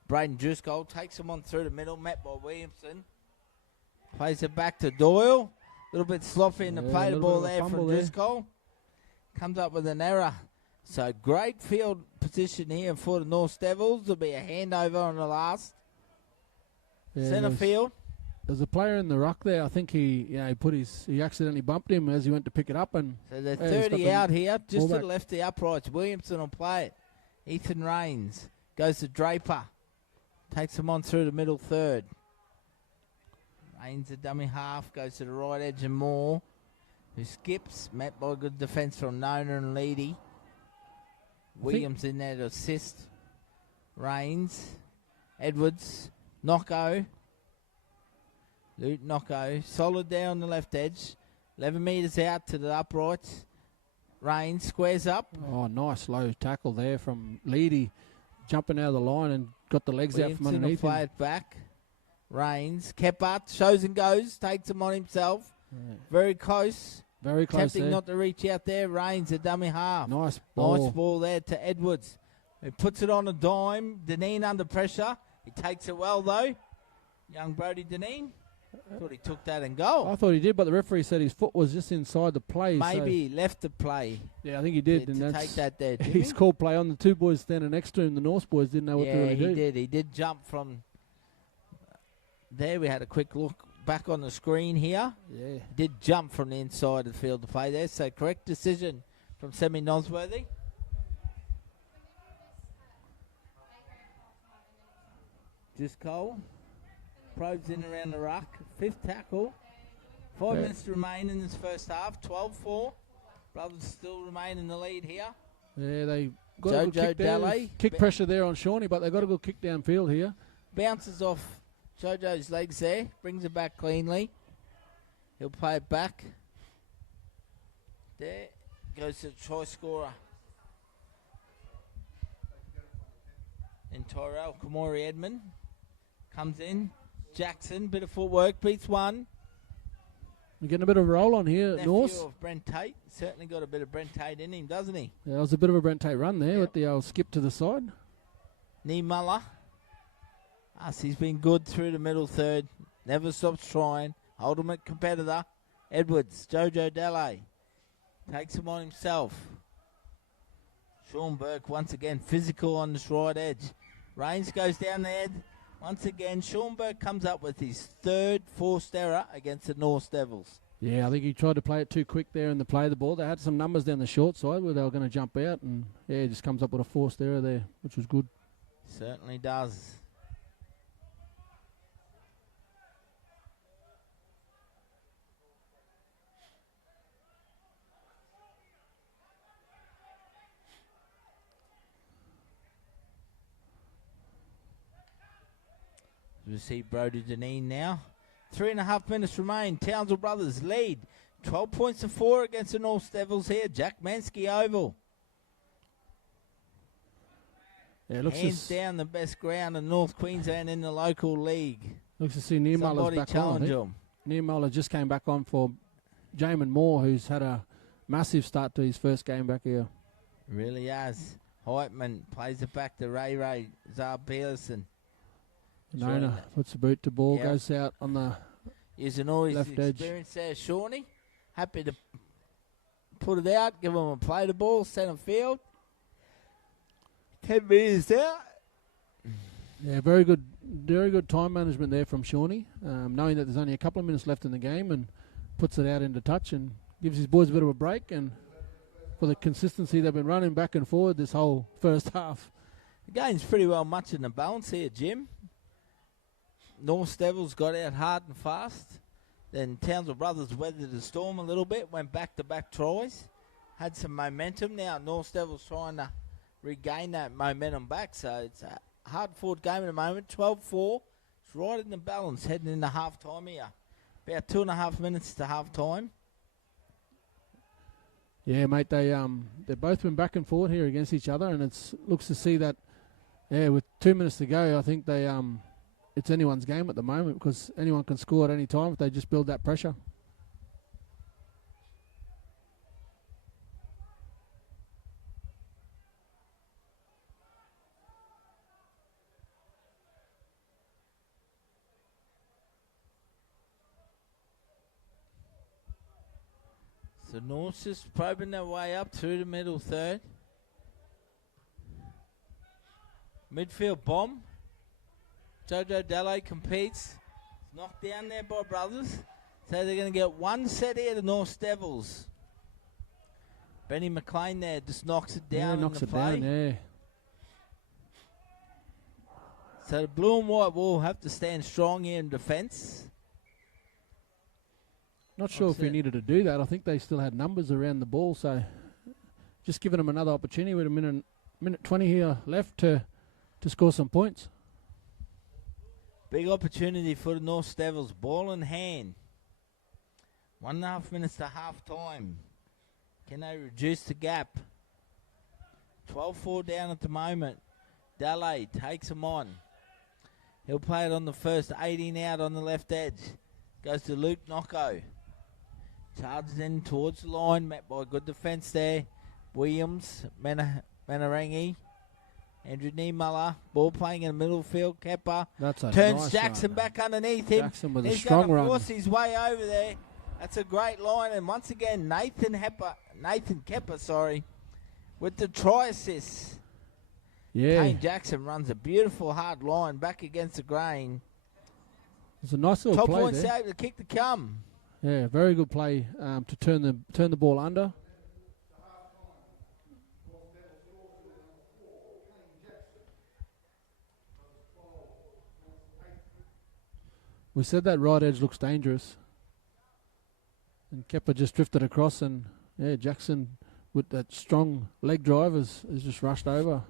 Braden Driscoll takes him on through the middle, met by Williamson. Plays it back to Doyle. A little bit sloppy in the play the ball there from Driscoll. Comes up with an error. So great field position here for the North Devils. There'll be a handover on the last. Yeah, centre field. There's a player in the ruck there. I think he accidentally bumped him as he went to pick it up. And so they're 30 out here, just to the left of the uprights. Williamson will play it. Ethan Rains goes to Draper. Takes him on through the middle third. Rains a dummy half, goes to the right edge and Moore, who skips, met by good defence from Nona and Leedy. Williams in there to assist. Rains, Edwards, Knocko. Luke Knocko, solid there on the left edge. 11 metres out to the uprights. Rains squares up. Oh, nice low tackle there from Leedy. Jumping out of the line and got the legs out from underneath him. Play it back. Rains. Keppert shows and goes. Takes him on himself. Yeah. Very close. Very close. Tempting there. Not to reach out there. Rains a dummy half. Nice ball. Nice ball there to Edwards. He puts it on a dime. Deneen under pressure. He takes it well though. Young Brody Deneen. Thought he took that and goal. I thought he did, but the referee said his foot was just inside the play. Maybe he left the play. Yeah, I think he did. To take that there, Jimmy. He's called play on. The two boys standing next to him, the Norse boys, didn't know what to really do. Yeah, he did. He did jump from there. We had a quick look back on the screen here. Yeah. He did jump from the inside of the field to play there. So correct decision from Semi Nosworthy. Just Cole. Probes in around the ruck. Fifth tackle. 5 minutes to remain in this first half. 12-4. Brothers still remain in the lead here. Yeah, they got a good kick there. Kick pressure there on Shawnee, but they got a good kick downfield here. Bounces off Jojo's legs there. Brings it back cleanly. He'll play it back. There. Goes to the try scorer. And Tyrell Kamori Edmund comes in. Jackson, bit of footwork, beats one. We're getting a bit of a roll on here at North. Nephew of Brent Tate. Certainly got a bit of Brent Tate in him, doesn't he? Yeah, it was a bit of a Brent Tate run there with the old skip to the side. Nee Muller. He's been good through the middle third. Never stops trying. Ultimate competitor. Edwards, Jojo Dele. Takes him on himself. Sean Burke once again physical on this right edge. Rains goes down there. Once again, Sean Burke comes up with his third forced error against the North Devils. Yeah, I think he tried to play it too quick there in the play of the ball. They had some numbers down the short side where they were going to jump out, and yeah, he just comes up with a forced error there, which was good. Certainly does. We see Brody Deneen now. 3.5 minutes remain. Townsville Brothers lead. 12 points to 4 against the North Devils here. Jack Mansky Oval. Yeah, looks hands down the best ground in North Queensland in the local league. Looks to see Niemuller's back on. Niemüller just came back on for Jamin Moore, who's had a massive start to his first game back here. Really has. Heitman plays it back to Ray Zarbeerson. Nona puts the boot to ball, Yep. goes out on the Using all his left edge. experience there, Shawnee. Happy to put it out, give him a play the ball, centre field. 10 metres out. Yeah, very good time management there from Shawnee, knowing that there's only a couple of minutes left in the game, and puts it out into touch and gives his boys a bit of a break, and for the consistency they've been running back and forward this whole first half. The game's pretty well much in the balance here, Jim. North Devils got out hard and fast. Then Townsville Brothers weathered the storm a little bit, went back-to-back tries, had some momentum. Now North Devils trying to regain that momentum back, so it's a hard-fought game at the moment. 12-4. It's right in the balance heading into half-time here. About 2.5 minutes to half-time. Yeah, mate, they've both been back and forth here against each other, and it looks to see that, with 2 minutes to go, I think it's anyone's game at the moment, because anyone can score at any time if they just build that pressure. So North's just probing their way up through the middle third. Midfield bomb. Jojo Delay competes. Knocked down there by Brothers. So they're going to get one set here, the North Devils. Benny McLean there just knocks it down. Yeah, knocks it play. down, yeah. So the blue and white will have to stand strong here in defence. Not sure if we needed to do that. I think they still had numbers around the ball, so just giving them another opportunity with a minute 20 here left to score some points. Big opportunity for the North Devils. Ball in hand. 1.5 minutes to half time. Can they reduce the gap? 12-4 down at the moment. Dallay takes him on. He'll play it on the first, 18 out on the left edge. Goes to Luke Nocco. Charges in towards the line, met by good defence there. Williams, Manarangi, Andrew Niemuller, ball playing in the middle field. Kepper turns nice Jackson run. Back underneath him. Jackson with a He's strong going to run. force his way over there. That's a great line. And once again, Nathan Kepper, with the try assist. Yeah, Kane Jackson runs a beautiful hard line back against the grain. it's a nice little Top play point there. save to kick the come. Yeah, very good play to turn the ball under. We said that right edge looks dangerous. And Kepper just drifted across, and Jackson with that strong leg drive has just rushed over.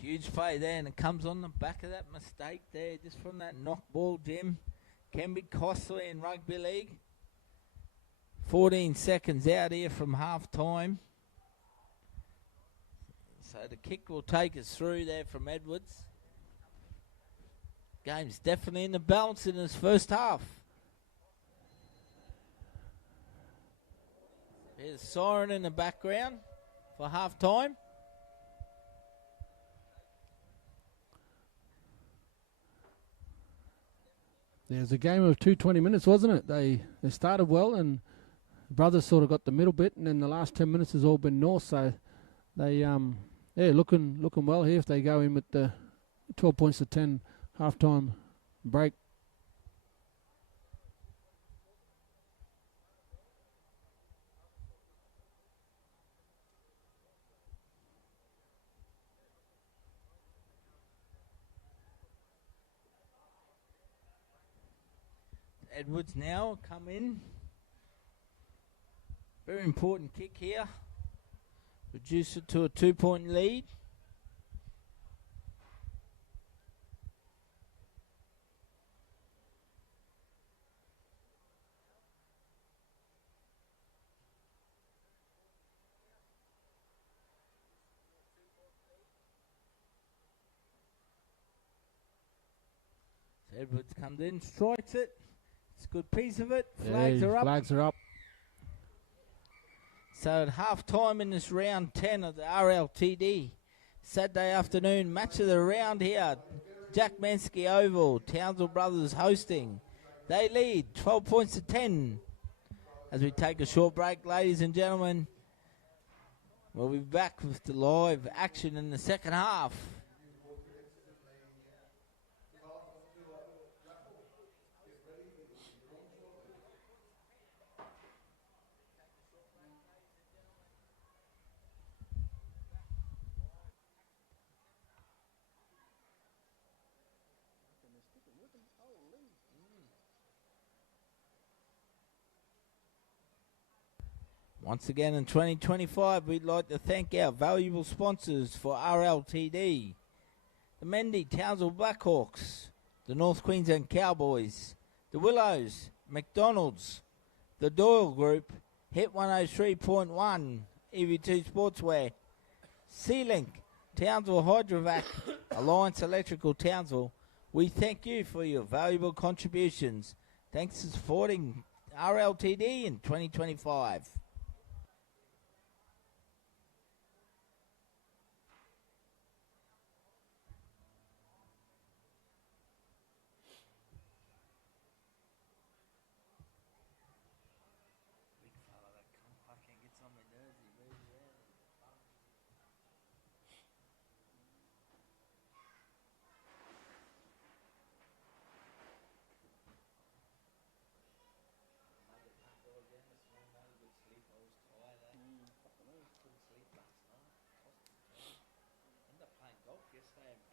Huge play there, and it comes on the back of that mistake there, just from that knock ball, Jim. Can be costly in rugby league. 14 seconds out here from half time. So the kick will take us through there from Edwards. Game's definitely in the balance in this first half. There's a siren in the background for half time. It was a game of 20 minutes, wasn't it? They started well, and the Brothers sort of got the middle bit, and then the last 10 minutes has all been North. So they looking well here if they go in with the 12 points to 10 halftime break. Edwards now come in. Very important kick here. Reduce it to a 2-point lead. So Edwards comes in, strikes it. It's a good piece of it. Flags are up. Flags are up. So at half time in this round 10 of the RLTD, Saturday afternoon match of the round here, Jack Mansky Oval, Townsville Brothers hosting. They lead 12 points to 10. As we take a short break, ladies and gentlemen, we'll be back with the live action in the second half. Once again in 2025, we'd like to thank our valuable sponsors for RLTD. The Mendy Townsville Blackhawks, the North Queensland Cowboys, the Willows, McDonald's, the Doyle Group, Hit 103.1, EV2 Sportswear, Sea-Link, Townsville Hydrovac, Alliance Electrical Townsville. We thank you for your valuable contributions. Thanks for supporting RLTD in 2025.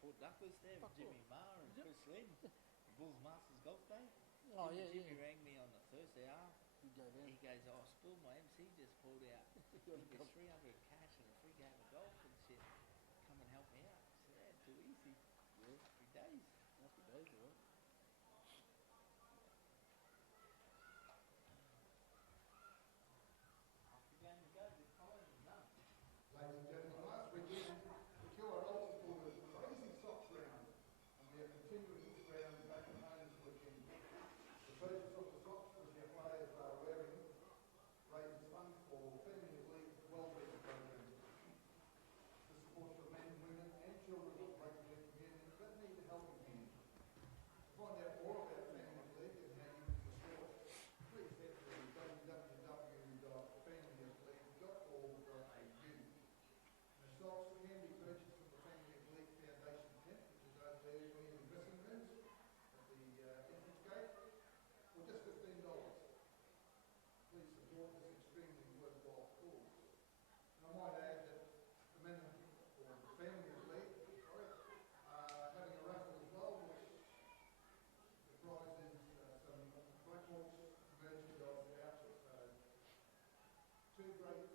Was there with Jimmy Marr and Chris Lynn, the Bulls Masters Golf Day. Oh, yeah, Jimmy yeah. rang me on the Thursday hour. You go down. He goes, oh, Spill, my MC just pulled out. He goes, 300 cash and a free game of golf and shit. Come and help me out. I said, yeah, too easy. Yeah. Happy days. Happy days, all right. Happy game to go. Good times and none. Ladies and gentlemen, last weekend, the killer also pulled a crazy socks round, and we are continuing this round back at home this weekend. The purchase of the socks which our players are wearing raises funds for Family of League wellbeing programs to support the men, women and children of resident communities that need a helping hand. To find out more about Family of League and how you can support, please head to www.familyofleague.org.au. The socks can be purchased from the Family of League Foundation tent, which is over there near the dressing rooms at the entrance gate, for just $15. Please support this extremely worthwhile cause. And I might add that the men or the Family of League, are having a raffle as well, which the prize is some Blackhawks merchandise vouchers. So two great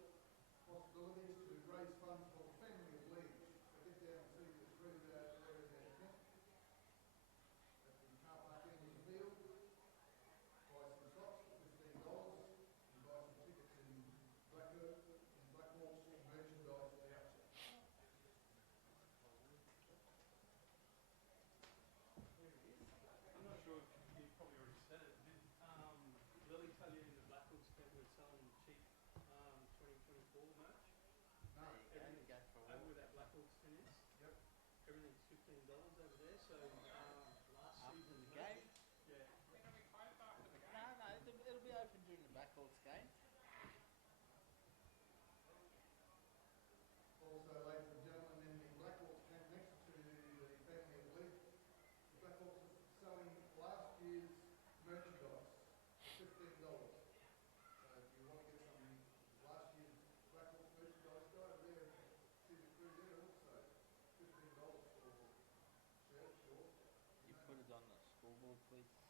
possibilities to raise funds for the Family of League. So get down and see the crew there in their tent at the car park end of the field. Buy some socks for $15 and buy some tickets in Blackhawks merchandise voucher. I'm not sure if you probably already said it. Did Lily tell you in the Blackhawks tent we're selling cheap 2024 merch? No. Everything over where that Blackhawks tent is. Yep. Everything's $15 over there. So last After season, the game? yeah. No, it'll be open during the Blackhawks game. Also, ladies and gentlemen, in the Blackhawks tent next to the Family of League, the Blackhawks are selling last year's merchandise for $15. So if you want to get some last year's Blackhawks merchandise, go over there and see the crew there also. $15 for shirts, shorts. You put it on the scoreboard, please, mate.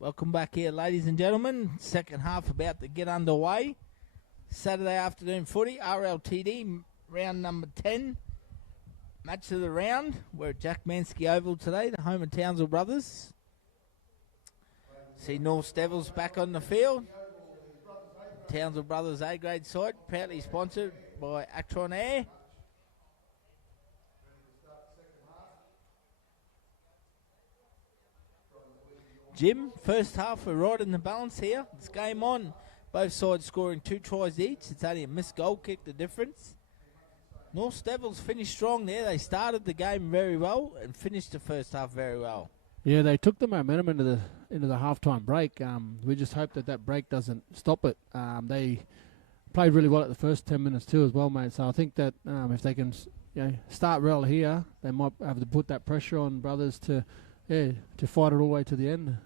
Welcome back here, ladies and gentlemen. Second half about to get underway. Saturday afternoon footy, RLTD, round number 10. Match of the round. We're at Jack Mansky Oval today, the home of Townsville Brothers. See North Devils back on the field. Townsville Brothers A-grade side, proudly sponsored by Actron Air. Jim, first half, we're right in the balance here. It's game on. Both sides scoring 2 tries each. It's only a missed goal kick, the difference. North Devils finished strong there. They started the game very well and finished the first half very well. Yeah, they took the momentum into the halftime break. We just hope that break doesn't stop it. They played really well at the first 10 minutes too as well, mate. So I think that if they can start well here, they might have to put that pressure on Brothers to fight it all the way to the end.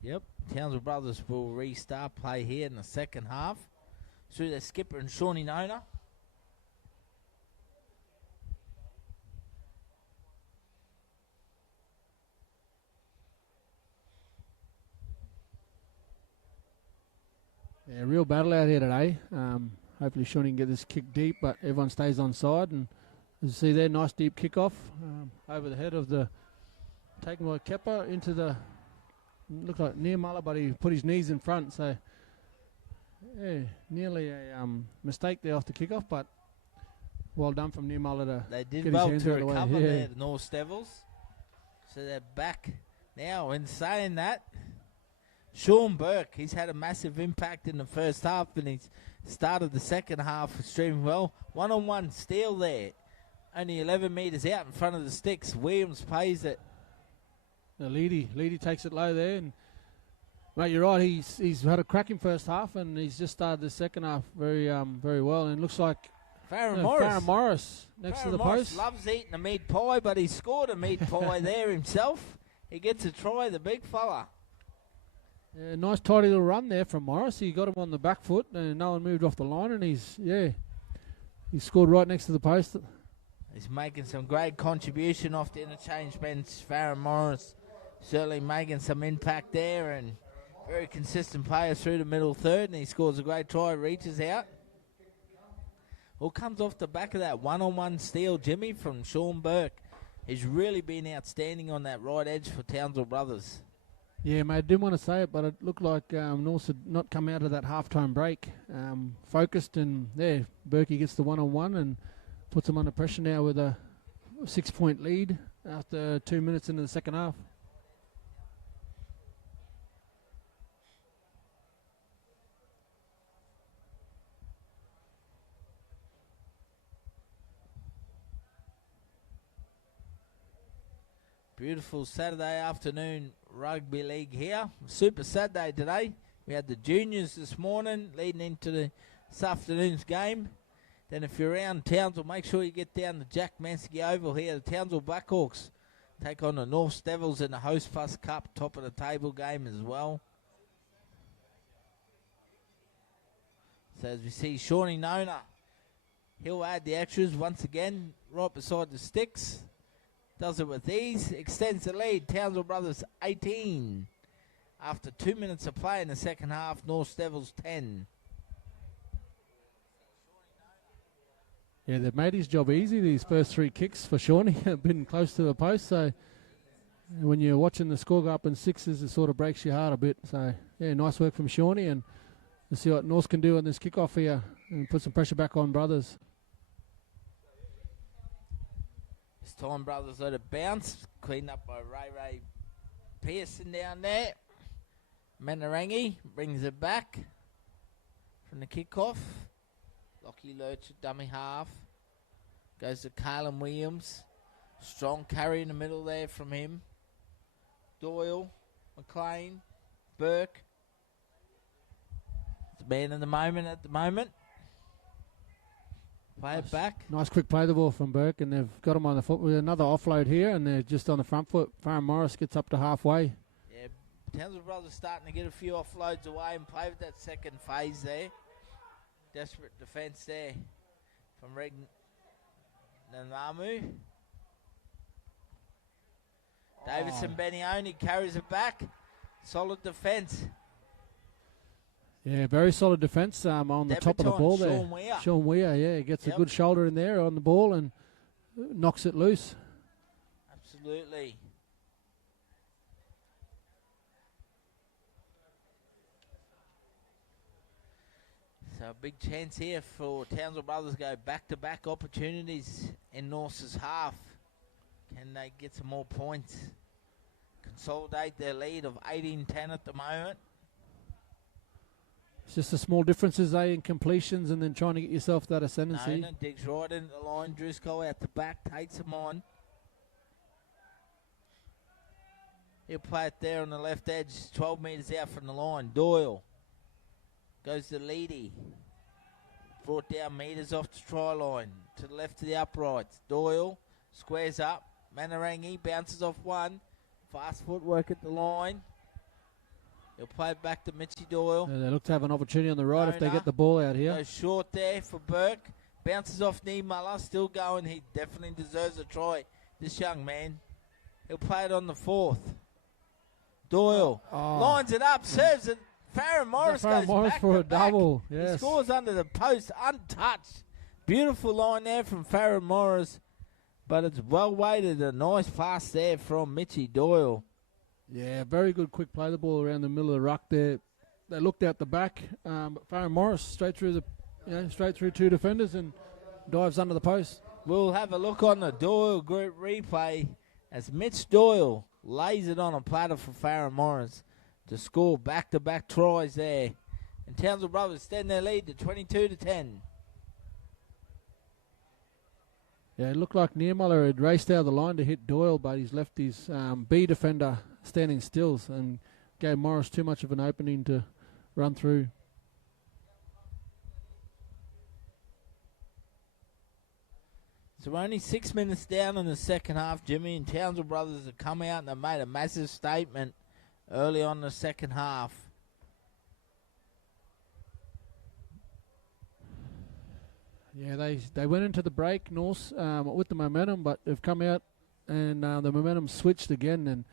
Yep, Townsville Brothers will restart play here in the second half through their skipper and Shawnee Nona. Yeah, real battle out here today. Hopefully Shawnee can get this kick deep, but everyone stays on side. And as you see there, nice deep kickoff over the head of the taken by Kepper into the looked like near Muller, but he put his knees in front. So yeah, nearly a mistake there off the kickoff, but well done from near Muller to They did get well his hands to out of the way. recover Yeah. there, the North Devils. So they're back now. In saying that, Sean Burke, he's had a massive impact in the first half, and he's started the second half extremely well. One-on-one steal there. Only 11 metres out in front of the sticks. Williams pays it. Leedy takes it low there, and mate, you're right. He's had a cracking first half, and he's just started the second half very well. And it looks like Farron Morris next to the Morris post. loves eating a meat pie, but he scored a meat pie there himself. He gets a try, the big fella. Yeah, nice tidy little run there from Morris. He got him on the back foot, and no one moved off the line, and he scored right next to the post. He's making some great contribution off the interchange bench. Farron Morris certainly making some impact there, and very consistent player through the middle third, and he scores a great try, reaches out. Well, comes off the back of that one-on-one steal, Jimmy, from Sean Burke. He's really been outstanding on that right edge for Townsville Brothers. Yeah, mate, I didn't want to say it, but it looked like North had not come out of that halftime break. Focused, and there, Berkey gets the one-on-one and puts him under pressure now with a 6-point lead after 2 minutes into the second half. Beautiful Saturday afternoon rugby league here. Super Saturday today. We had the juniors this morning leading into this afternoon's game. Then if you're around Townsville, make sure you get down to Jack Mansky Oval here. The Townsville Blackhawks take on the North Devils in the Host Fuss Cup, top of the table game as well. So as we see Shawnee Nona, he'll add the extras once again right beside the sticks. Does it with ease, extends the lead. Townsville Brothers 18. After 2 minutes of play in the second half, North Devils 10. Yeah, they've made his job easy. These first 3 kicks for Shawnee have been close to the post. So when you're watching the score go up in sixes, it sort of breaks your heart a bit. So yeah, nice work from Shawnee, and let's see what North can do on this kickoff here and put some pressure back on Brothers. This time Brothers let it bounce. Cleaned up by Ray Pearson down there. Manarangi brings it back from the kickoff. Lockie Lurch, dummy half. Goes to Carlin Williams. Strong carry in the middle there from him. Doyle, McLean, Burke. It's man in the moment at the moment. Play it back. Nice quick play the ball from Burke, and they've got him on the foot with another offload here, and they're just on the front foot. Farron Morris gets up to halfway. Yeah, Townsville Brothers starting to get a few offloads away and play with that second phase there. Desperate defence there from Reg Nanamu. Davidson Benioni carries it back. Solid defence. Yeah, very solid defence on the top of the ball there. Sean Weir. Sean Weir, yeah, gets a good shoulder in there on the ball and knocks it loose. Absolutely. So a big chance here for Townsville Brothers to go back-to-back opportunities in Norse's half. Can they get some more points? Consolidate their lead of 18-10 at the moment. It's just the small differences, in completions and then trying to get yourself that ascendancy. Nona digs right into the line. Driscoll out the back, takes him on. He'll play it there on the left edge, 12 metres out from the line. Doyle goes to Leedy. Brought down metres off the try line. To the left of the uprights. Doyle squares up. Manarangi bounces off one. Fast footwork at the line. He'll play it back to Mitchy Doyle. Yeah, they look to have an opportunity on the right if they get the ball out here. Goes short there for Burke. Bounces off Niemuller. Still going. He definitely deserves a try. This young man. He'll play it on the fourth. Doyle lines it up. Serves it. Farron Morris goes back for to a double. Back. Yes. He scores under the post untouched. Beautiful line there from Farron Morris. But it's well weighted. A nice pass there from Mitchy Doyle. Yeah, very good quick play the ball around the middle of the ruck there. They looked out the back, but Farron Morris straight through two defenders and dives under the post. We'll have a look on the Doyle group replay as Mitch Doyle lays it on a platter for Farron Morris to score back-to-back tries there. And Townsville Brothers extend their lead to 22-10. Yeah, it looked like Niemuller had raced out of the line to hit Doyle, but he's left his B defender standing stills and gave Morris too much of an opening to run through. So we're only 6 minutes down in the second half, Jimmy, and Townsville Brothers have come out and have made a massive statement early on in the second half. Yeah, they went into the break, Norse, with the momentum, but they've come out and the momentum switched again, and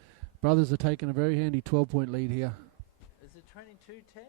Brothers are taking a very handy 12-point lead here. Is it 22-10?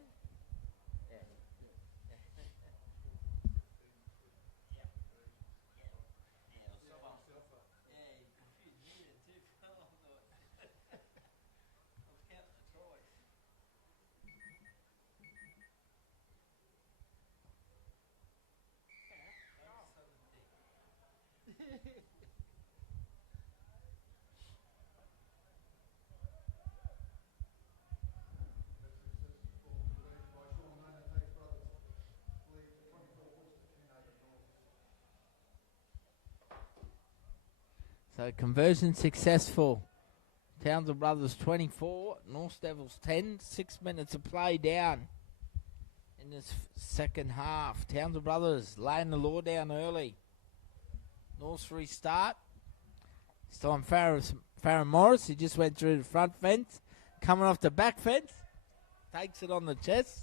So conversion successful. Townsville Brothers 24, North Devils 10. 6 minutes of play down in this second half. Townsville Brothers laying the law down early. North's restart. This time Farron Morris, he just went through the front fence. Coming off the back fence. Takes it on the chest.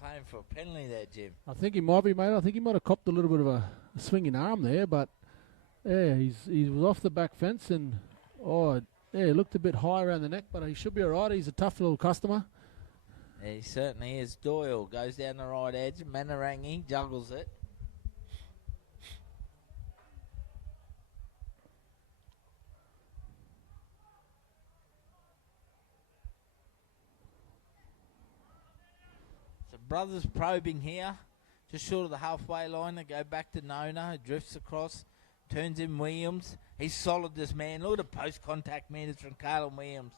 Playing for a penalty there, Jim. I think he might be, mate. I think he might have copped a little bit of a swinging arm there, but yeah, he was off the back fence and he looked a bit high around the neck, but he should be all right. He's a tough little customer. Yeah, he certainly is. Doyle goes down the right edge. Manarangi juggles it. Brothers probing here, just short of the halfway line. They go back to Nona, who drifts across, turns in Williams. He's solid, this man. Look at the post-contact meters from Caleb Williams.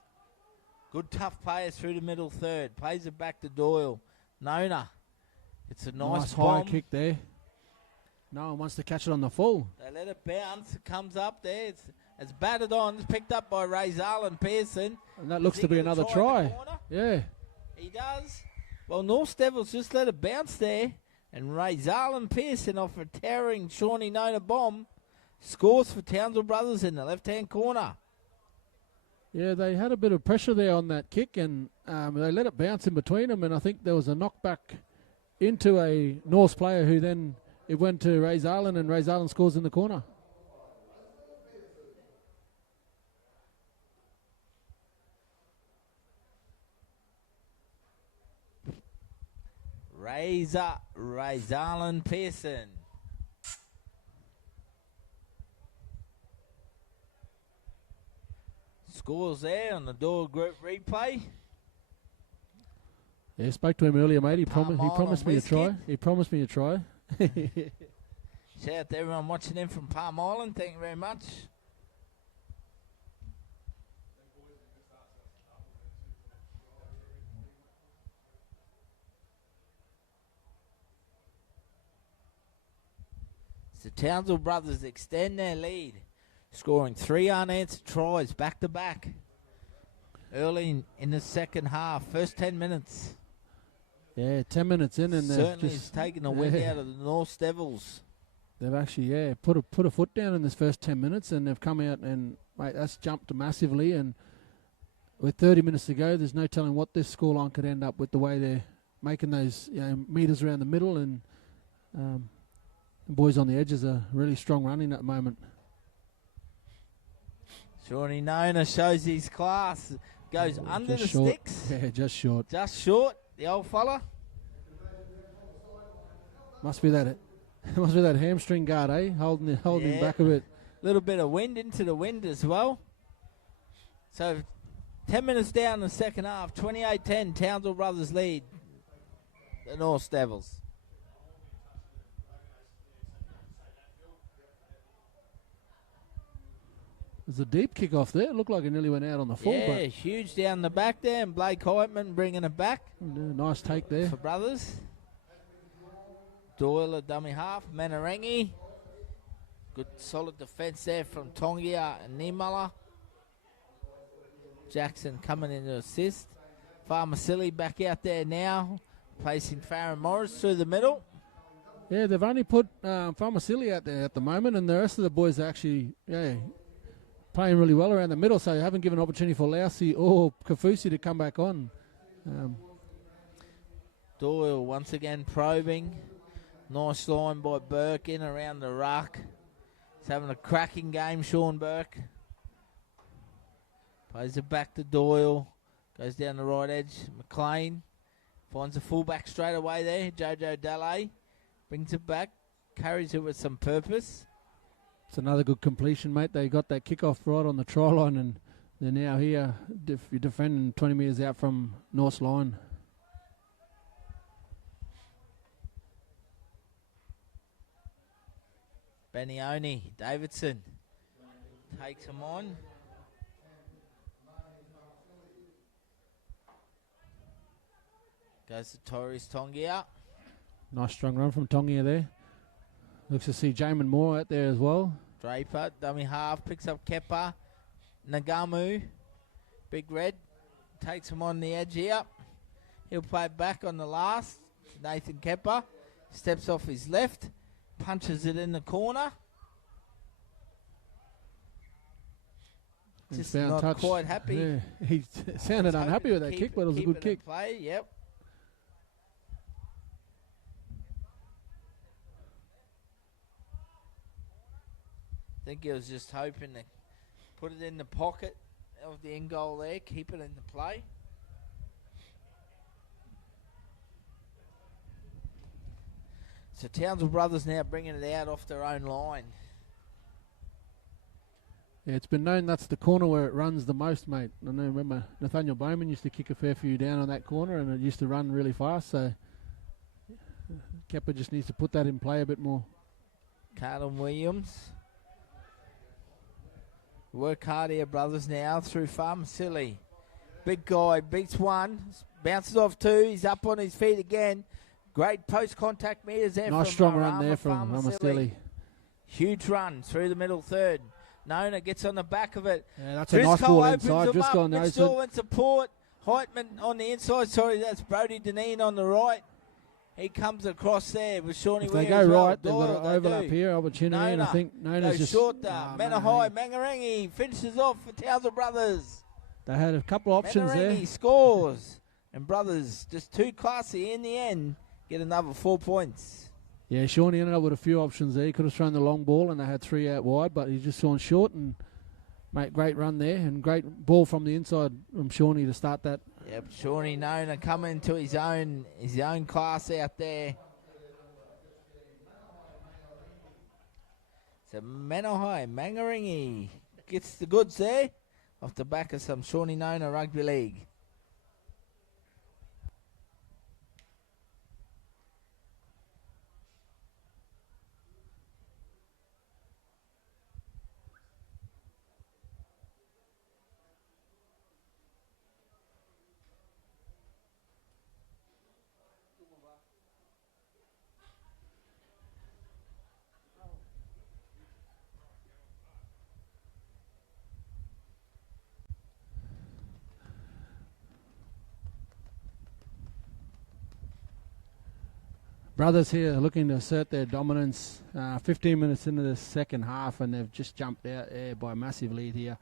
Good tough player through the middle third. Plays it back to Doyle. Nona. It's a nice high bomb. kick there. No one wants to catch it on the full. They let it bounce. It comes up there. It's batted on. It's picked up by Ray Zarlin Pearson. And that looks to be another try. Yeah. He does. Well, North Devils just let it bounce there. And Ray Zarlin Pearson off a towering Shawnee Nona bomb scores for Townsville Brothers in the left-hand corner. Yeah, they had a bit of pressure there on that kick, and they let it bounce in between them, and I think there was a knockback into a Norse player who then it went to Ray Zarlin, and Ray Zarlin scores in the corner. Razarlan Pearson. Scores there on the Door Group replay. Yeah, spoke to him earlier, mate. He Palm promised me a try. Island He promised me a try. Shout out to everyone watching in from Palm Island. Thank you very much. The Townsville brothers extend their lead, scoring 3 unanswered tries back-to-back early in the second half. First 10 minutes. Yeah, 10 minutes in, and they've Certainly just has taken the wind out of the North Devils. they've actually put a foot down in this first 10 minutes, and they've come out and mate, that's jumped massively. And with 30 minutes to go, there's no telling what this scoreline could end up with the way they're making those meters around the middle, and the boys on the edges are really strong running at the moment. Shawnee Nona shows his class. Goes under the short. sticks. Yeah, just short. Just short, the old fella. Must be that hamstring guard, holding him back a bit. Little bit of wind into the wind as well. So 10 minutes down the second half, 28-10, Townsville Brothers lead the North Devils. There's a deep kick off there. It looked like it nearly went out on the full. Yeah, But huge down the back there, and Blake Heitman bringing it back nice take there. for Brothers. Doyle, a dummy half. Manarangi. Good solid defence there from Tongia and Niemöller. Jackson coming in to assist. Farmasili back out there now, placing Farron Morris through the middle. Yeah, they've only put Farmasili out there at the moment, and the rest of the boys are actually playing really well around the middle, so they haven't given an opportunity for Lousy or Kafusi to come back on. Doyle once again probing. Nice line by Burke in around the ruck. He's having a cracking game, Sean Burke. Plays it back to Doyle. Goes down the right edge. McLean finds a fullback straight away there. Jojo Dalle brings it back. Carries it with some purpose. It's another good completion, mate. They got that kickoff right on the try line, and they're now here defending 20 metres out from North's line. Benioni, Davidson takes him on. Goes to Torres Tongia. Nice strong run from Tongia there. Looks to see Jamin Moore out there as well. Draper, dummy half, picks up Kepa. Nagamu, Big Red, takes him on the edge here. He'll play back on the last. Nathan Kepa steps off his left, punches it in the corner. Just not touch. quite happy. Yeah, he sounded unhappy with that kick, but it was a good kick. Play, yep. I think he was just hoping to put it in the pocket of the end goal there, keep it in the play. So Townsville Brothers now bringing it out off their own line. Yeah, it's been known that's the corner where it runs the most, mate. I remember Nathaniel Bowman used to kick a fair few down on that corner, and it used to run really fast, so Kepa just needs to put that in play a bit more. Carlton Williams. Work hard here, Brothers, now through Farmasili. Big guy, beats one, bounces off two, he's up on his feet again. Great post-contact meters there. Nice from strong run there from Farmasili. Huge run through the middle third. Nona gets on the back of it. Yeah, that's a nice ball inside. Driscoll knows it. in support. Heitman on the inside. Sorry, that's Brody Deneen on the right. He comes across there with Shawnee If they Weir as go well. right, they've got Doyle, an they overlap do. here, opportunity, and I think Nona's goes just... short. Manahai, Mangarangi finishes off for Townsville Brothers. They had a couple of options there. Mangarangi scores. And Brothers, just too classy in the end, get another 4 points. Yeah, Shawnee ended up with a few options there. He could have thrown the long ball, and they had three out wide, but he's just gone short, and mate, great run there, and great ball from the inside from Shawnee to start that Yep, Shawnee Nona coming to his own class out there. So Manahai Mangaringi gets the goods there off the back of some Shawnee Nona Rugby League. Brothers here looking to assert their dominance. 15 minutes into the second half, and they've just jumped out there by a massive lead here.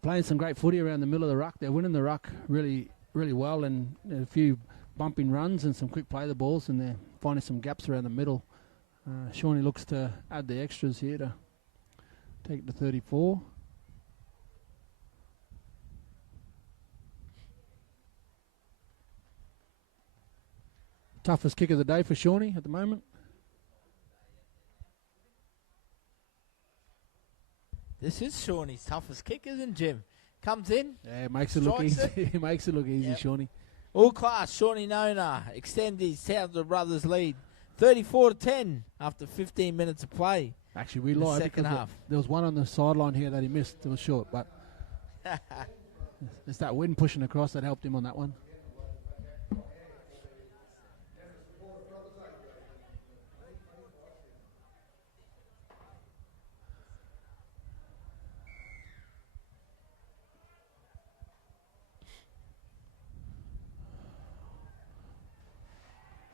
Playing some great footy around the middle of the ruck. They're winning the ruck really, really well, and a few bumping runs and some quick play the balls, and they're finding some gaps around the middle. Shawnee looks to add the extras here to take it to 34. Toughest kick of the day for Shawnee at the moment. This is Shawnee's toughest kick, isn't it, Jim? Comes in. Yeah, it makes it look Strikes easy. It makes it look easy, Yep. Shawnee. All class, Shawnee Nona extend his Townsville Brothers lead. 34-10 after 15 minutes of play. Actually, we in the lied second because half. there was one on the sideline here that he missed. It was short, but it's that wind pushing across that helped him on that one.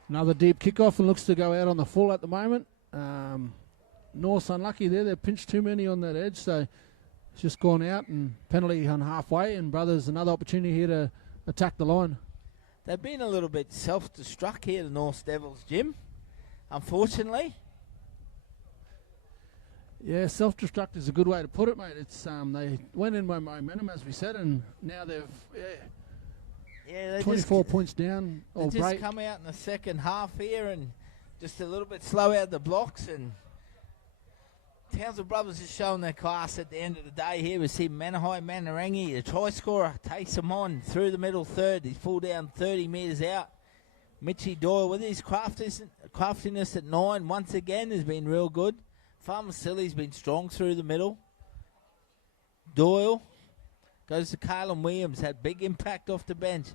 Another deep kickoff and looks to go out on the full at the moment. North's unlucky there. They've pinched too many on that edge, so it's just gone out and penalty on halfway. And Brothers, another opportunity here to attack the line. They've been a little bit self-destruct here, the North Devils, Jim, unfortunately. Yeah, self-destruct is a good way to put it, mate. It's they went in by momentum, as we said, and now they've Yeah, they 24 points down. They Or just break. come out in the second half here and just a little bit slow out the blocks, and Townsville Brothers is showing their class at the end of the day here. We see Manahai Manarangi, the try scorer, takes him on through the middle third. He's pulled down 30 metres out. Mitchie Doyle with his craftiness at 9 once again has been real good. Farmer Silly's been strong through the middle. Doyle goes to Carlin Williams, had big impact off the bench.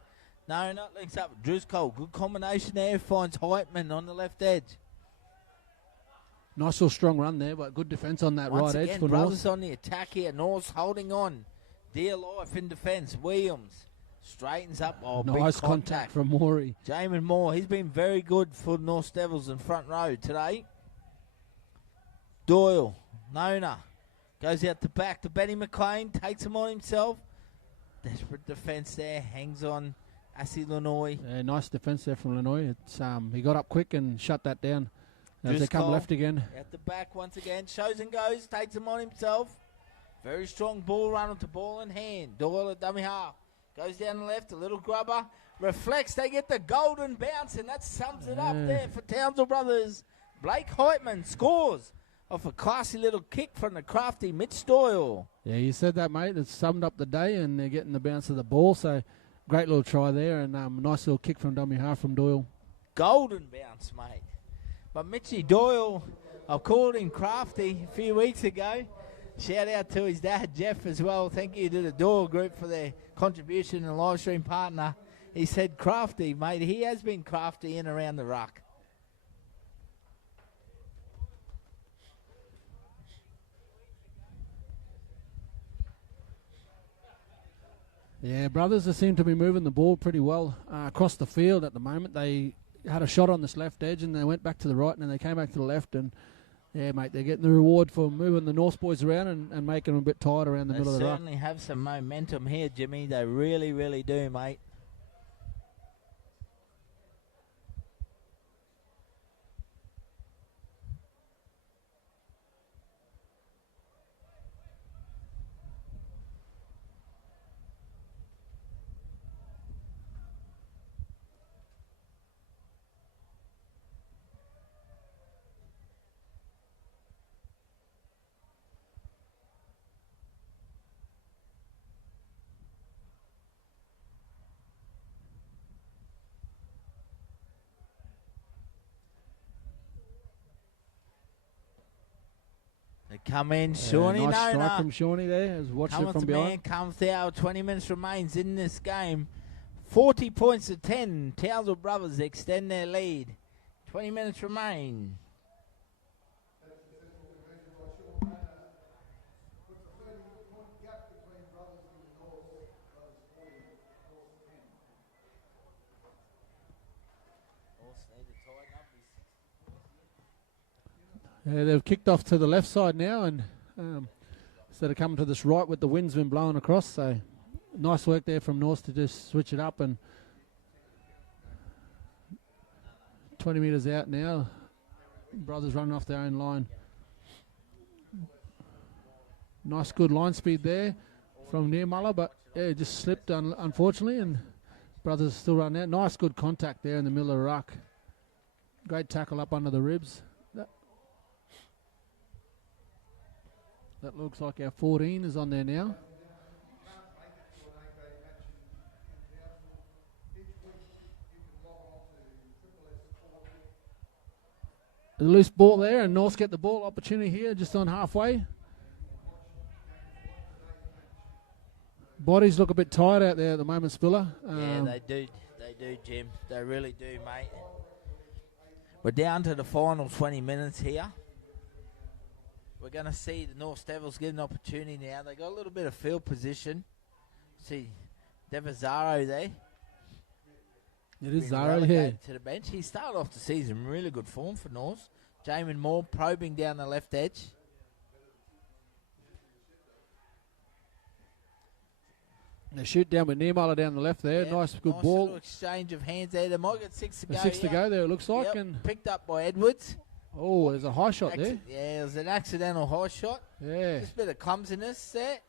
No, not links up. Driscoll, good combination there, finds Heitman on the left edge. Nice little strong run there, but good defence on that Once right again, edge for Brothers North. on the attack here. North's holding on. Dear life in defence. Williams straightens up. Oh, Nice big contact from Maury. Jamin Moore, he's been very good for North Devils in front row today. Doyle, Nona, goes out the back to Benny McLean, takes him on himself. Desperate defence there, hangs on Assi Lanoy. Nice defence there from Lanoy. It's he got up quick and shut that down. As they Driscoll come left again. At the back once again, shows and goes, takes him on himself. Very strong ball runner to ball in hand. Doyle at dummy half. Goes down the left, a little grubber. Reflects, they get the golden bounce, and that sums it up there for Townsville Brothers. Blake Heitman scores off a classy little kick from the crafty Mitch Doyle. Yeah, you said that, mate. It's summed up the day, and they're getting the bounce of the ball. So, great little try there, and nice little kick from dummy half from Doyle. Golden bounce, mate. But Mitchy Doyle, I called him crafty a few weeks ago. Shout out to his dad, Jeff, as well. Thank you to the Doyle Group for their contribution and live stream partner. He said crafty, mate. He has been crafty in around the ruck. Yeah, Brothers seem to be moving the ball pretty well across the field at the moment. They had a shot on this left edge, and they went back to the right, and then they came back to the left, and yeah, mate, they're getting the reward for moving the North boys around and making them a bit tired around the They middle of the ruck. certainly have some momentum here, Jimmy. They really, really do, mate. come in, Shawnee. Nice No, strike no. from Shawnee there. Has watched it Cometh from the behind. man, cometh the hour. 20 minutes remains in this game. 40 points to 10. Townsville Brothers extend their lead. 20 minutes remain. Yeah, they've kicked off to the left side now, and instead of coming to this right with the wind's been blowing across. So nice work there from North to just switch it up. And 20 metres out now. Brothers running off their own line. Nice good line speed there from Nirmala, but yeah, just slipped unfortunately, and Brothers still running out. Nice good contact there in the middle of the ruck. Great tackle up under the ribs. That looks like our 14 is on there now. A loose ball there, and North get the ball opportunity here just on halfway. Bodies look a bit tired out there at the moment, Spiller. Yeah, they do. They do, Jim. They really do, mate. We're down to the final 20 minutes here. We're going to see the North Devils get an opportunity now. They got a little bit of field position. See Devazaro there. It is Been Zaro relegated here. to the bench. He started off the season in really good form for North. Jamin Moore probing down the left edge. They shoot down with Nirmala down the left there. Yep, Nice, good nice ball. little exchange of hands there. They might get 6 to go. 6 to here. go there, it looks like. Yep, And picked up by Edwards. oh, there's a high shot there. Yeah, it was an accidental high shot. Yeah. Just a bit of clumsiness there.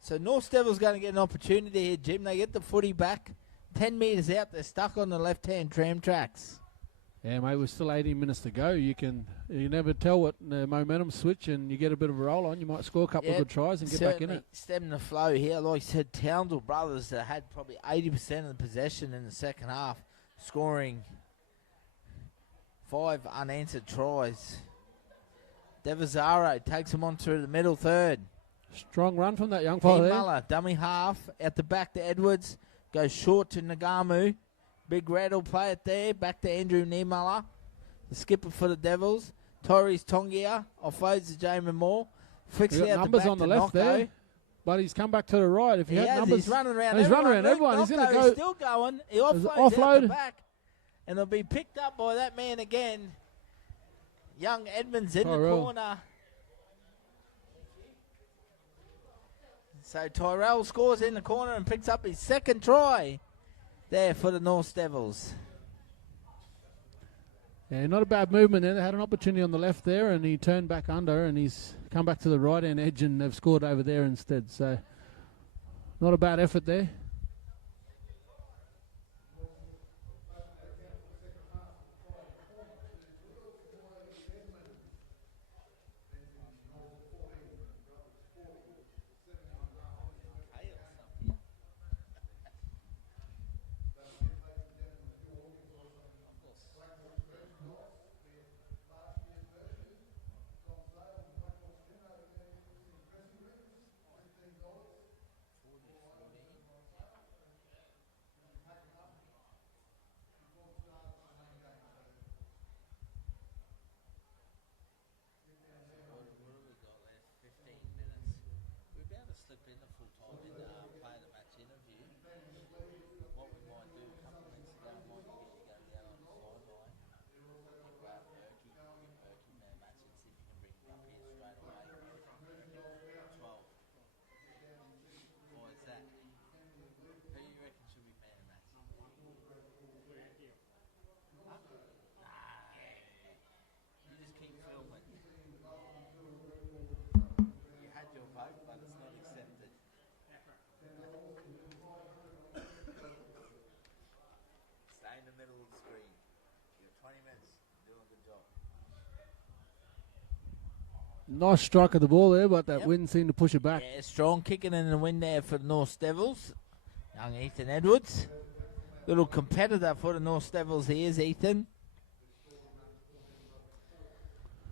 So North Devils going to get an opportunity here, Jim. They get the footy back. 10 metres out, they're stuck on the left-hand tram tracks. Yeah, mate, we're still 18 minutes to go. You never tell what the momentum switch, and you get a bit of a roll on. You might score a couple of good tries and get back in it. Stem the flow here. Like I said, Townsville Brothers had probably 80% of the possession in the second half, scoring 5 unanswered tries. Devazaro takes him on through the middle third. Strong run from that young fella there. Muller, dummy half, at the back to Edwards. Goes short to Nagamu. Big Red will play it there. Back to Andrew Niemala, the skipper for the Devils. Torres Tongia offloads to Jamin Moore. Flicks He's it got out numbers the back on the to left Nocco. there, but he's come back to the right. If he had numbers, He's running around he's everyone. running around Luke everyone. He's going to Nocco go. is still going. He offloads out offload. the back, and they'll be picked up by that man again. Young Edmonds in the Tyrell. corner. So Tyrell scores in the corner and picks up his second try there for the North Devils. Yeah, not a bad movement there. They had an opportunity on the left there, and he turned back under, and he's come back to the right-hand edge, and they've scored over there instead. So, not a bad effort there. Nice strike of the ball there, but that wind seemed to push it back. Yeah, strong kicking in the wind there for the North Devils. Young Ethan Edwards. Little competitor for the North Devils. He is Ethan.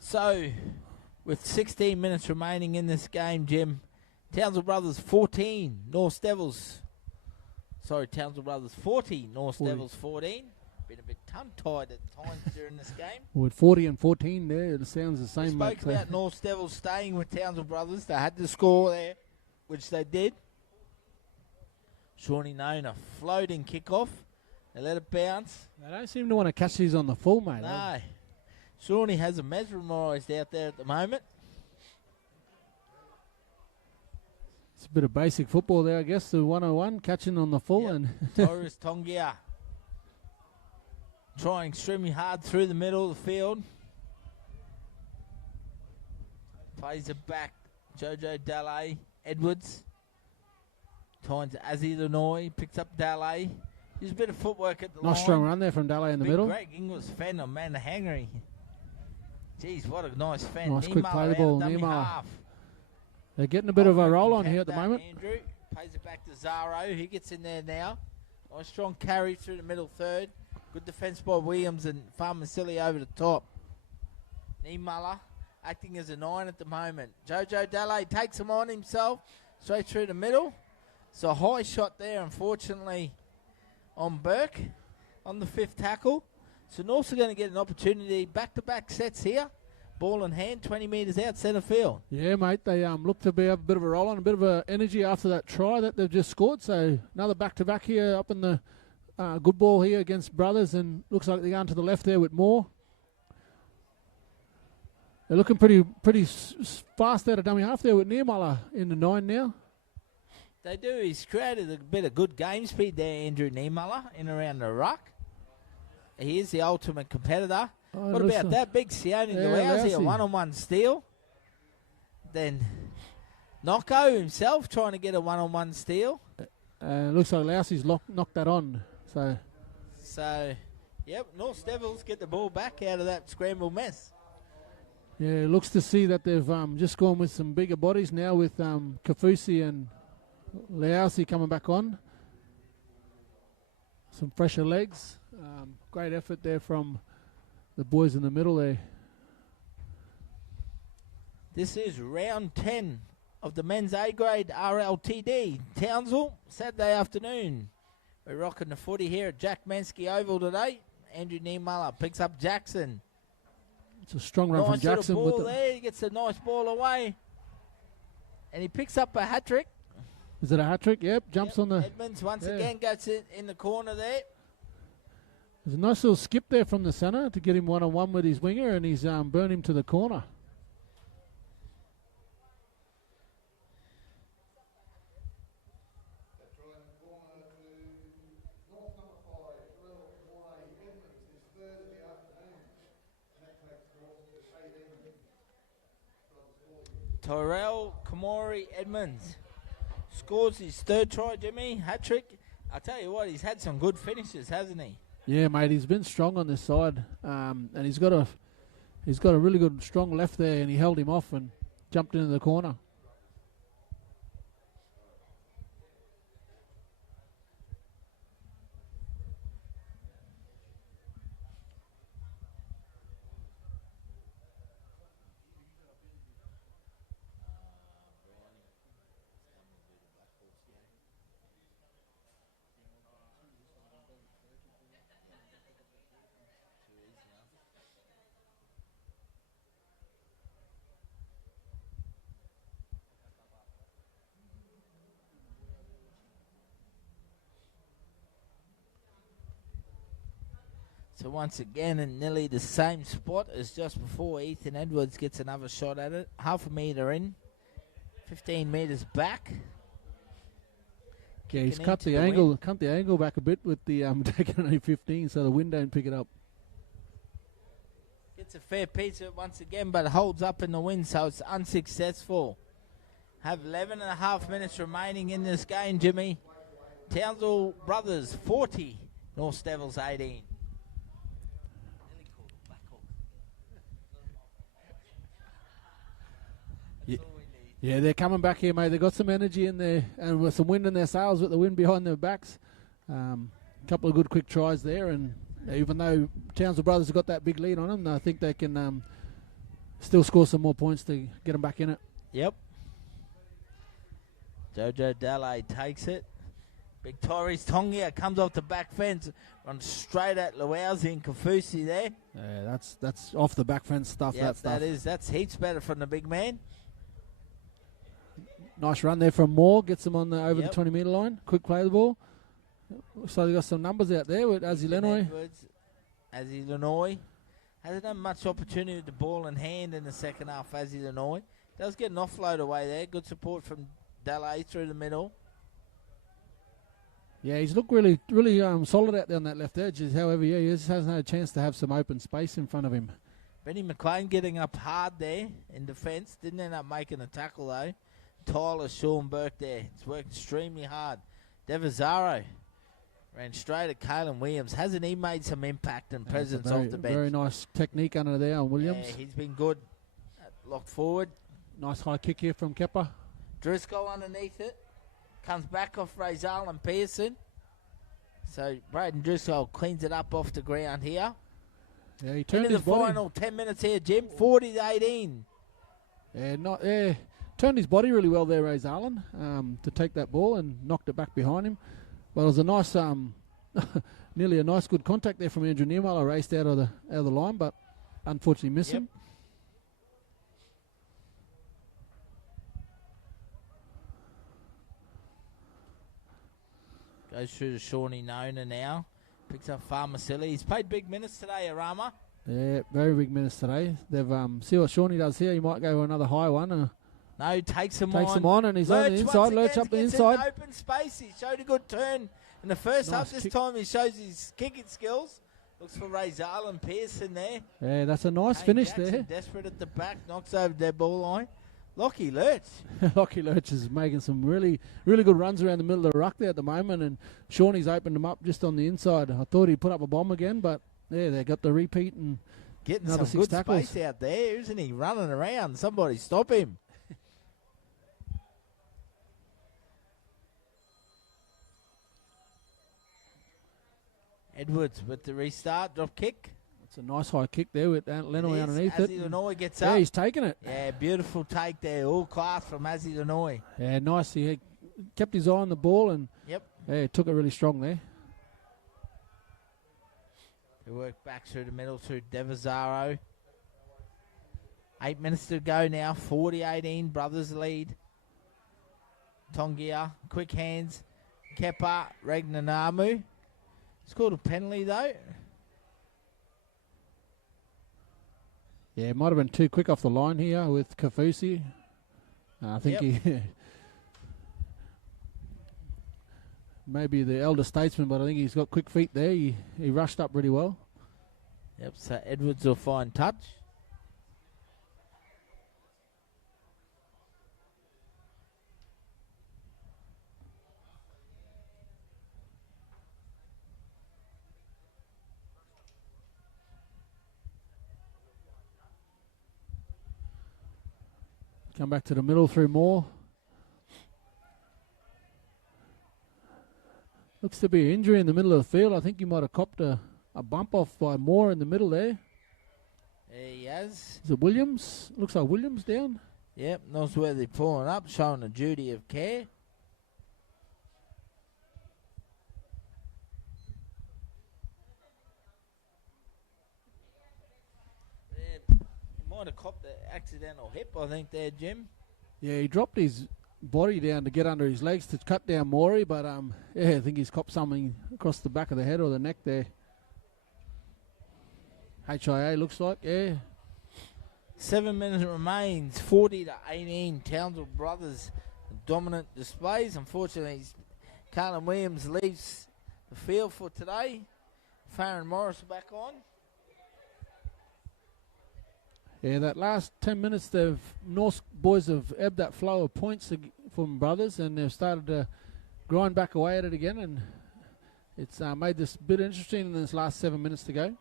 So, with 16 minutes remaining in this game, Jim. Townsville Brothers 14, North Devils. Sorry, Townsville Brothers 40, North 40. Devils 14. Been a bit tongue-tied at times during this game. With 40 and 14 there, it sounds the We same. spoke about North Devils staying with Townsville Brothers. They had to score there, which they did. Shawnee known a floating kickoff. They let it bounce. They don't seem to want to catch these on the full, mate. No. Shawnee has them mesmerised out there at the moment. It's a bit of basic football there, I guess. The 101 catching on the full. Yep. And Torres Tongia trying extremely hard through the middle of the field. Plays it back. Jojo Dalle Edwards. Finds Azzy Lenoy. Picks up Dalle. There's a bit of footwork at the line. nice strong run there from Dalle in the Big middle. Greg Inglis fan on Man Hangery. Jeez, what a nice fan. Nice quick play the out ball, of dummy Niemeyer. half. They're getting a bit of a Ultimate roll on here at the competitor, moment. Andrew plays it back to Zaro. He gets in there now. Nice strong carry through the middle third. Good defence by Williams and Farmasili over the top. Niemuller acting as a 9 at the moment. Jojo Dalle takes him on himself. Straight through the middle. It's a high shot there, unfortunately, on Burke on the 5th tackle. So North's going to get an opportunity. Back-to-back sets here. Ball in hand, 20 metres out centre field. Yeah, mate, they look to be a bit of a roll on, a bit of a energy after that try that they've just scored. So another back-to-back here up in the good ball here against Brothers, and looks like they're going to the left there with Moore. They're looking pretty fast out of dummy half there with Niemuller in the 9 now. They do. He's created a bit of good game speed there, Andrew Niemuller, in around the ruck. He is the ultimate competitor. Oh, What about that big Sione Lousy, a Lousy. one-on-one steal? Then Nocco himself trying to get a one-on-one steal. Looks like Lousy's knocked that on. So, yep, North Devils get the ball back out of that scramble mess. Yeah, it looks to see that they've just gone with some bigger bodies now with Kafusi and Lousy coming back on. Some fresher legs. Great effort there from the boys in the middle there. This is round 10 of the men's A-grade RLTD. Townsville, Saturday afternoon. We're rocking the footy here at Jack Mansky Oval today. Andrew Niemuller picks up Jackson. It's a strong run from Nice little Jackson. ball With there. He gets a nice ball away. And he picks up a hat-trick. is it a hat-trick? Yep, jumps on the... Edmonds once again goes in the corner there. There's a nice little skip there from the centre to get him one-on-one with his winger, and he's burned him to the corner. That try in the corner to North number 5, Terrell Kamore Edmonds, this Thursday afternoon. And that takes North to 18. Tyrell Kamori Edmonds scores his 3rd try, Jimmy. Hat-trick. I tell you what, he's had some good finishes, hasn't he? Yeah, mate, he's been strong on this side, and he's got a really good strong left there, and he held him off and jumped into the corner. So once again, in nearly the same spot as just before, Ethan Edwards gets another shot at it. Half a metre in, 15 metres back. Yeah, he's Kicking cut into the wind. angle back a bit with the taking only 15, so the wind don't pick it up. Gets a fair piece of it once again, but holds up in the wind, so it's unsuccessful. Have 11 and a half minutes remaining in this game, Jimmy. Townsville Brothers 40, North Devils 18. Yeah, they're coming back here, mate. They've got some energy in there and with some wind in their sails with the wind behind their backs. A couple of good quick tries there, and even though Townsville Brothers have got that big lead on them, I think they can still score some more points to get them back in it. Yep. Jojo Dalle takes it. Big Torres Tongia comes off the back fence, runs straight at Luausi and Kafusi there. Yeah, that's off the back fence stuff. Yep, that stuff. that's heaps better from the big man. Nice run there from Moore. Gets them on the over Yep. the 20-metre line. Quick play of the ball. So they got some numbers out there with Azzy Lenoy. Azzy Lenoy hasn't had much opportunity with the ball in hand in the second half. Azzy Lenoy does get an offload away there. Good support from Dalle through the middle. Yeah, he's looked really solid out there on that left edge. However, yeah, he just hasn't had a chance to have some open space in front of him. Benny McLean getting up hard there in defence. Didn't end up making a tackle though. Tyler Sean Burke there. It's worked extremely hard. Devazaro ran straight at Kalen Williams. Hasn't he made some impact and presence off the bench? Very nice technique under there on Williams. Yeah, he's been good. Locked forward. Nice high kick here from Kepper. Driscoll underneath it. Comes back off Razal and Pearson. So Braden Driscoll cleans it up off the ground here. Yeah, he turned Into his the body. final 10 minutes here, Jim. 40-18. Yeah, turned his body really well there, Ray Allen, to take that ball and knocked it back behind him. But it was a nice, nearly a nice good contact there from Andrew Niemeyer. Raced out of the line, but unfortunately missed him. Goes through to Shawnee Nona now. Picks up Farmasilli. He's played big minutes today, Arama. Yeah, very big minutes today. They've see what Shawnee does here. He might go for another high one. No, takes him Takes him on, and he's on the inside. Lurch up the inside. In open space. He showed a good turn in the first half. This time he shows his kicking skills. Looks for Razal and Pearson there. Yeah, that's a nice Kane finish Jackson there. Desperate at the back. Knocks over their ball line. Lockie Lurch. Lockie Lurch is making some really good runs around the middle of the ruck there at the moment, and Shawnee's opened him up just on the inside. I thought he'd put up a bomb again, but yeah, they got the repeat and Getting another some 6 good tackles. space out there, isn't he? Running around. Somebody stop him. Edwards with the restart. Drop kick. It's a nice high kick there with Lenoy underneath it. Azzy Lenoy gets Yeah, up. he's taking it. Yeah, beautiful take there. All class from Azzy Lenoy. Yeah, nice. He kept his eye on the ball and Yep. yeah, took it really strong there. They work back through the middle to Devazaro. 8 minutes to go now. 40-18. Brothers lead. Tongia. Quick hands. Kepa. Regnanamu. Scored a penalty though. Yeah, it might have been too quick off the line here with Kafusi. I think he maybe the elder statesman, but I think he's got quick feet there. He rushed up really well. Yep, so Edwards will find touch. Come back to the middle through Moore. Looks to be an injury in the middle of the field. I think he might have copped a bump off by Moore in the middle there. There he has. Is it Williams? Looks like Williams down. Yep, knows where they're pulling up, showing a duty of care. Might have copped the accidental hip, I think, there, Jim. Yeah, he dropped his body down to get under his legs to cut down Morey, but yeah, I think he's copped something across the back of the head or the neck there. HIA looks like, yeah. 7 minutes remains, 40-18. Townsville Brothers dominant displays. Unfortunately, Carlin Williams leaves the field for today. Farron Morris back on. Yeah, that last 10 minutes, the North boys have ebbed that flow of points from Brothers, and they've started to grind back away at it again, and it's made this a bit interesting in this last 7 minutes to go.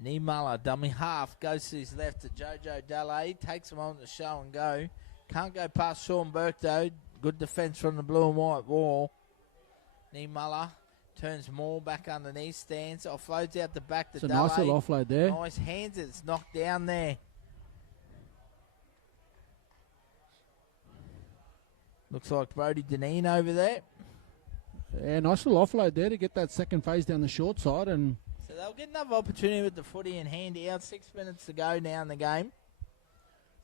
Niemala, dummy half, goes to his left to Jojo Dalle, takes him on the show and go. Can't go past Sean Burke though. Good defence from the blue and white wall. Niemala Turns more back underneath, stands, offloads out the back to It's a nice Dallay. little offload there. Nice hands, it's knocked down there. Looks like Brody Deneen over there. Yeah, nice little offload there to get that second phase down the short side. And So they'll get another opportunity with the footy in hand out. 6 minutes to go now in the game.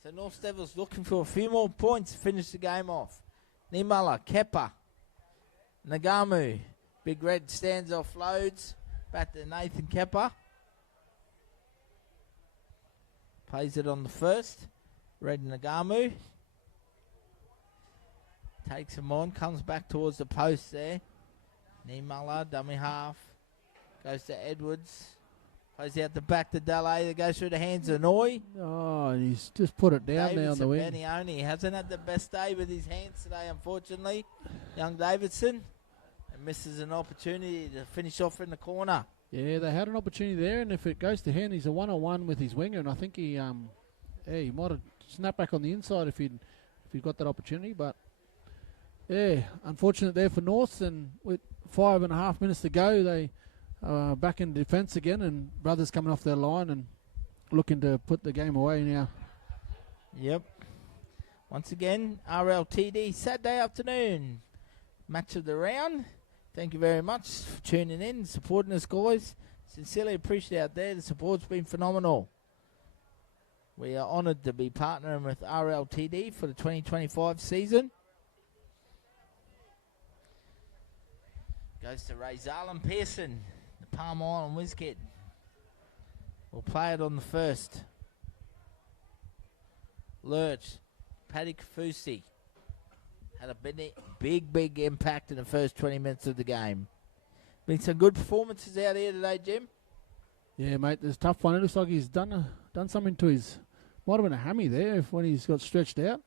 So North Devils looking for a few more points to finish the game off. Nimala, Kepper, Nagamu. Big Red stands offloads. Back to Nathan Kepper. Plays it on the first. Red Nagamu. Takes him on. Comes back towards the post there. Nimala, dummy half. Goes to Edwards. Plays out the back to Dallay. That goes through the hands of Noy. oh, and he's just put it down there on the wing. Davidson Benioni hasn't had the best day with his hands today, unfortunately. Young Davidson. And misses an opportunity to finish off in the corner. Yeah, they had an opportunity there, and if it goes to hand, he's a 1-on-1 with his winger, and I think he might have snapped back on the inside if he'd got that opportunity. But yeah, unfortunate there for North, and with 5.5 minutes to go, they are back in defence again, and Brothers coming off their line and looking to put the game away now. Yep. Once again, RLTD Saturday afternoon. Match of the round. Thank you very much for tuning in, supporting us, guys. Sincerely appreciate out there. The support's been phenomenal. We are honoured to be partnering with RLTD for the 2025 season. Goes to Ray Zarlin Pearson, the Palm Island Whiz Kid. We'll play it on the first. Lurch, Paddy Kafusi. Had a big impact in the first 20 minutes of the game. Been some good performances out here today, Jim. Yeah, mate, it's a tough one. It looks like he's done something to his... Might have been a hammy there when he's got stretched out.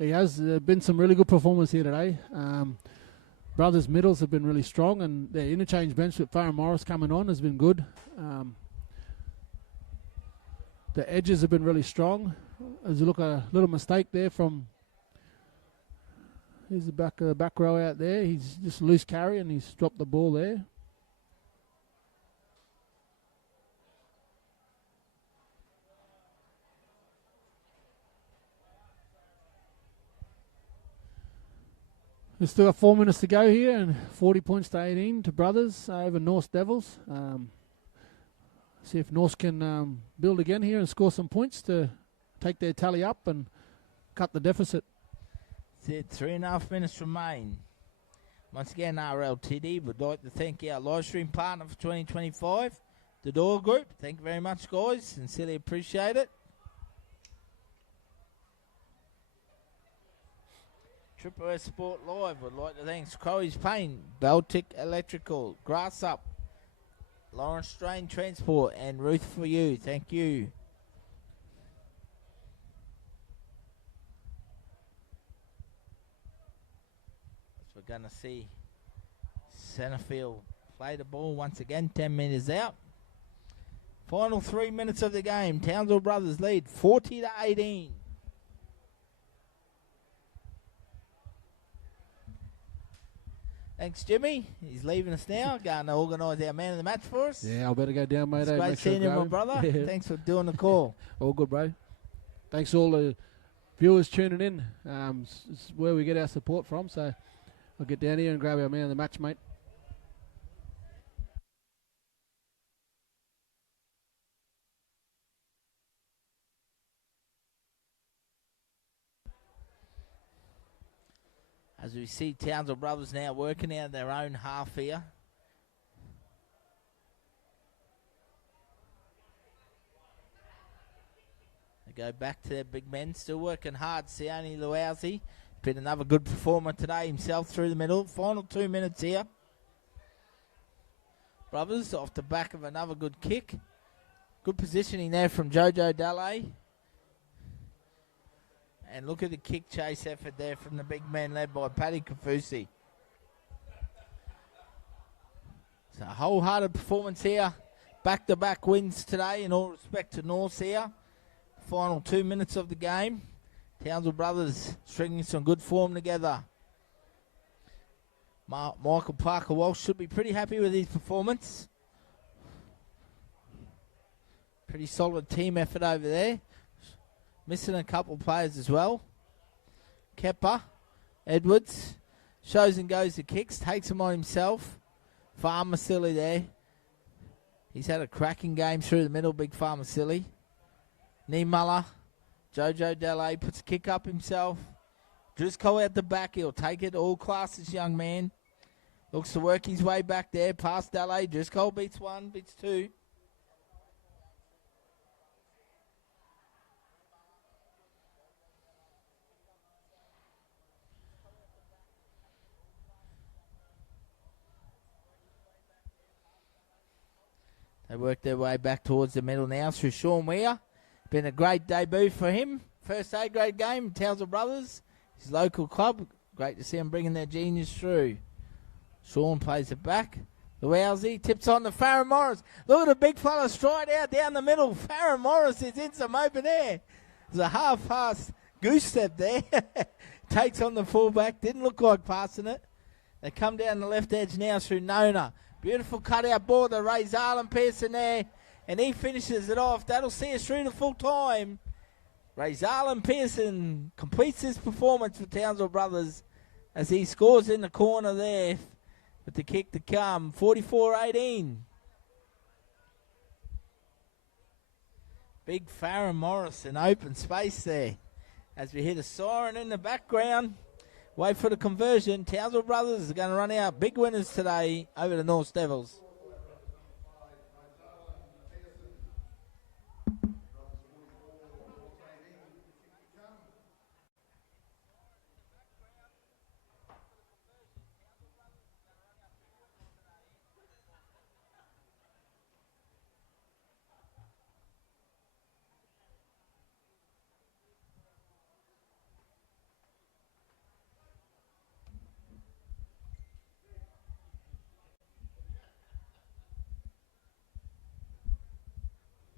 He has been some really good performance here today. Brothers' middles have been really strong, and their interchange bench with Farah Morris coming on has been good. The edges have been really strong. As you look, a little mistake there from... Here's the back row out there. He's just loose carry, and he's dropped the ball there. We've still got 4 minutes to go here, and 40 points to 18 to Brothers over North Devils. See if North can build again here and score some points to take their tally up and cut the deficit. That's it, 3.5 minutes remain. Once again, RLTD would like to thank our live stream partner for 2025, the Door Group. Thank you very much, guys. Sincerely appreciate it. Triple S Sport Live would like to thank Crowley's Paint, Baltic Electrical, Grass Up, Lawrence Strain Transport, and Ruth for You. Thank you. So we're going to see Centerfield play the ball once again, 10 metres out. Final 3 minutes of the game. Townsville Brothers lead 40-18. Thanks, Jimmy. He's leaving us now. Going to organise our man of the match for us. Yeah, I better go down, mate. It's Make great sure seeing you, I my go. brother. Yeah. Thanks for doing the call. All good, bro. Thanks all the viewers tuning in. It's where we get our support from, so I'll get down here and grab our man of the match, mate. As we see Townsville Brothers now working out their own half here. They go back to their big men, still working hard. Sione Luausi, been another good performer today himself through the middle. Final 2 minutes here. Brothers off the back of another good kick. Good positioning there from Jojo Dallay. And look at the kick chase effort there from the big man led by Paddy Kafusi. So a wholehearted performance here. Back-to-back wins today in all respect to North here. Final 2 minutes of the game. Townsville Brothers stringing some good form together. Michael Parker Walsh should be pretty happy with his performance. Pretty solid team effort over there. Missing a couple players as well. Kepper, Edwards, shows and goes the kicks, takes them on himself. Farmer Silly there. He's had a cracking game through the middle, big Farmer Silly. Niemuller, Jojo Delay puts a kick up himself. Driscoll out the back, he'll take it, all class, this young man. Looks to work his way back there, past Delay. Driscoll beats one, beats two. They work their way back towards the middle now through Sean Weir. Been a great debut for him. First A-grade game, Townsville Brothers, his local club. Great to see him bringing their genius through. Sean plays it back. The Wowsy tips on to Farron Morris. Look at the big fella stride out down the middle. Farron Morris is in some open air. There's a half-pass goose step there. Takes on the fullback. Didn't look like passing it. They come down the left edge now through Nona. Beautiful cutout ball to Ray Zarlin Pearson there. And he finishes it off. That'll see us through to full time. Ray Zarlin Pearson completes his performance for Townsville Brothers as he scores in the corner there with the kick to come. 44-18. Big Farron Morris in open space there. As we hear the siren in the background. Wait for the conversion. Townsville Brothers are going to run out big winners today over the North Devils.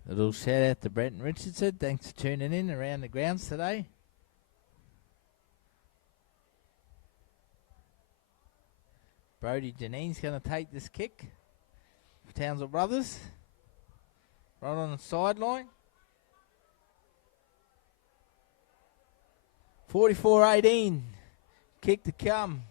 A little shout out to Brenton Richardson. Thanks for tuning in around the grounds today. Brody Janine's going to take this kick for Townsville Brothers. Right on the sideline. 44-18. Kick to come.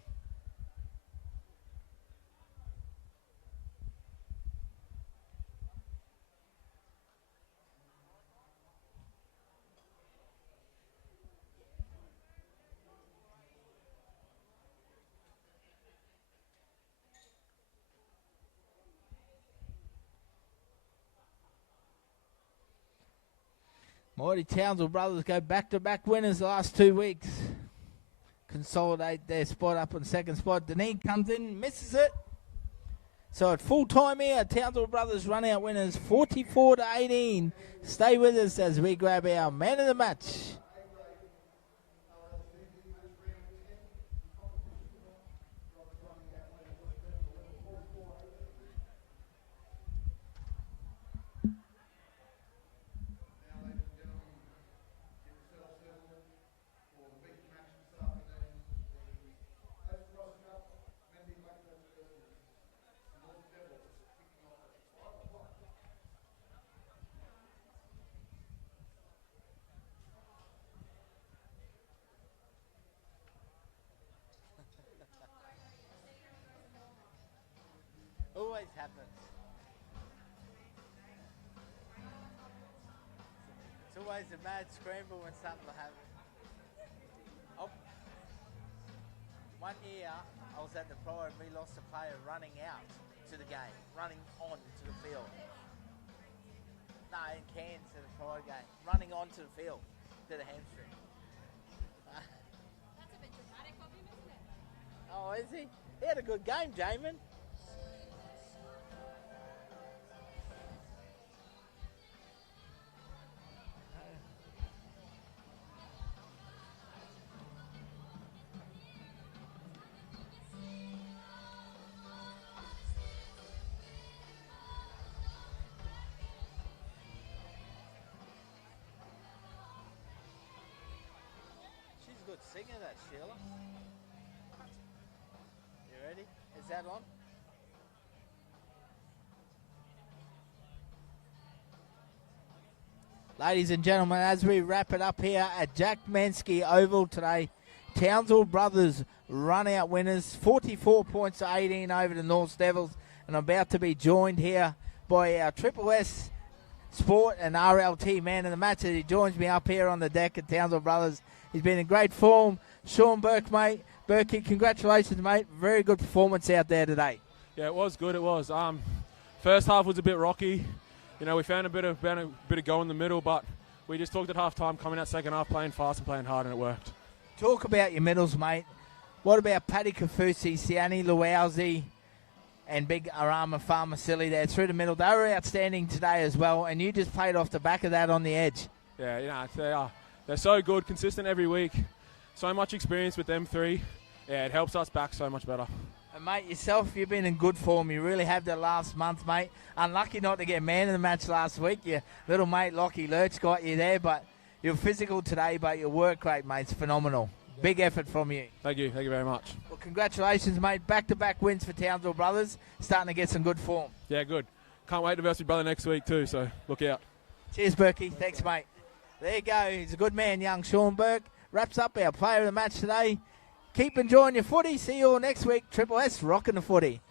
Mighty Townsville Brothers go back-to-back winners the last 2 weeks. Consolidate their spot up on second spot. Deneen comes in, misses it. So at full time here, Townsville Brothers run out winners 44-18. Stay with us as we grab our man of the match. Always happens. It's always a mad scramble when something happens. Oh. One year I was at the Pride and we lost a player running out to the game, running on to the field. No, in Cairns at the Pride game, running onto the field to the hamstring. That's a bit dramatic of him, isn't it? Oh, is he? He had a good game, Jamin. She's a good singer, that Sheila. You ready? Is that on? Ladies and gentlemen, as we wrap it up here at Jack Mansky Oval today, Townsville Brothers run out winners, 44 points to 18 over the North Devils, and about to be joined here by our Triple S Sport and RLT man of the match as he joins me up here on the deck at Townsville Brothers. He's been in great form. Sean Burke, mate. Burkey, congratulations, mate. Very good performance out there today. Yeah, it was good. It was. First half was a bit rocky. You know, we found a bit of go in the middle, but we just talked at half time, coming out second half, playing fast and playing hard, and it worked. Talk about your middles, mate. What about Paddy Kafusi, Siani Luauzi, and Big Arama Farmasili there through the middle? They were outstanding today as well, and you just played off the back of that on the edge. Yeah, you know, they are. They're so good, consistent every week. So much experience with them three. Yeah, it helps us back so much better. And, mate, yourself, you've been in good form. You really have the last month, mate. Unlucky not to get man of the match last week. Your little mate, Lockie Lurch, got you there, but you're physical today, but your work rate, mate, is phenomenal. Big effort from you. Thank you very much. Well, congratulations, mate. Back-to-back wins for Townsville Brothers. Starting to get some good form. Yeah, good. Can't wait to verse your brother next week too, so look out. Cheers, Berkey. Thanks, mate. There you go. He's a good man, young Sean Burke. Wraps up our player of the match today. Keep enjoying your footy. See you all next week. Triple S rocking the footy.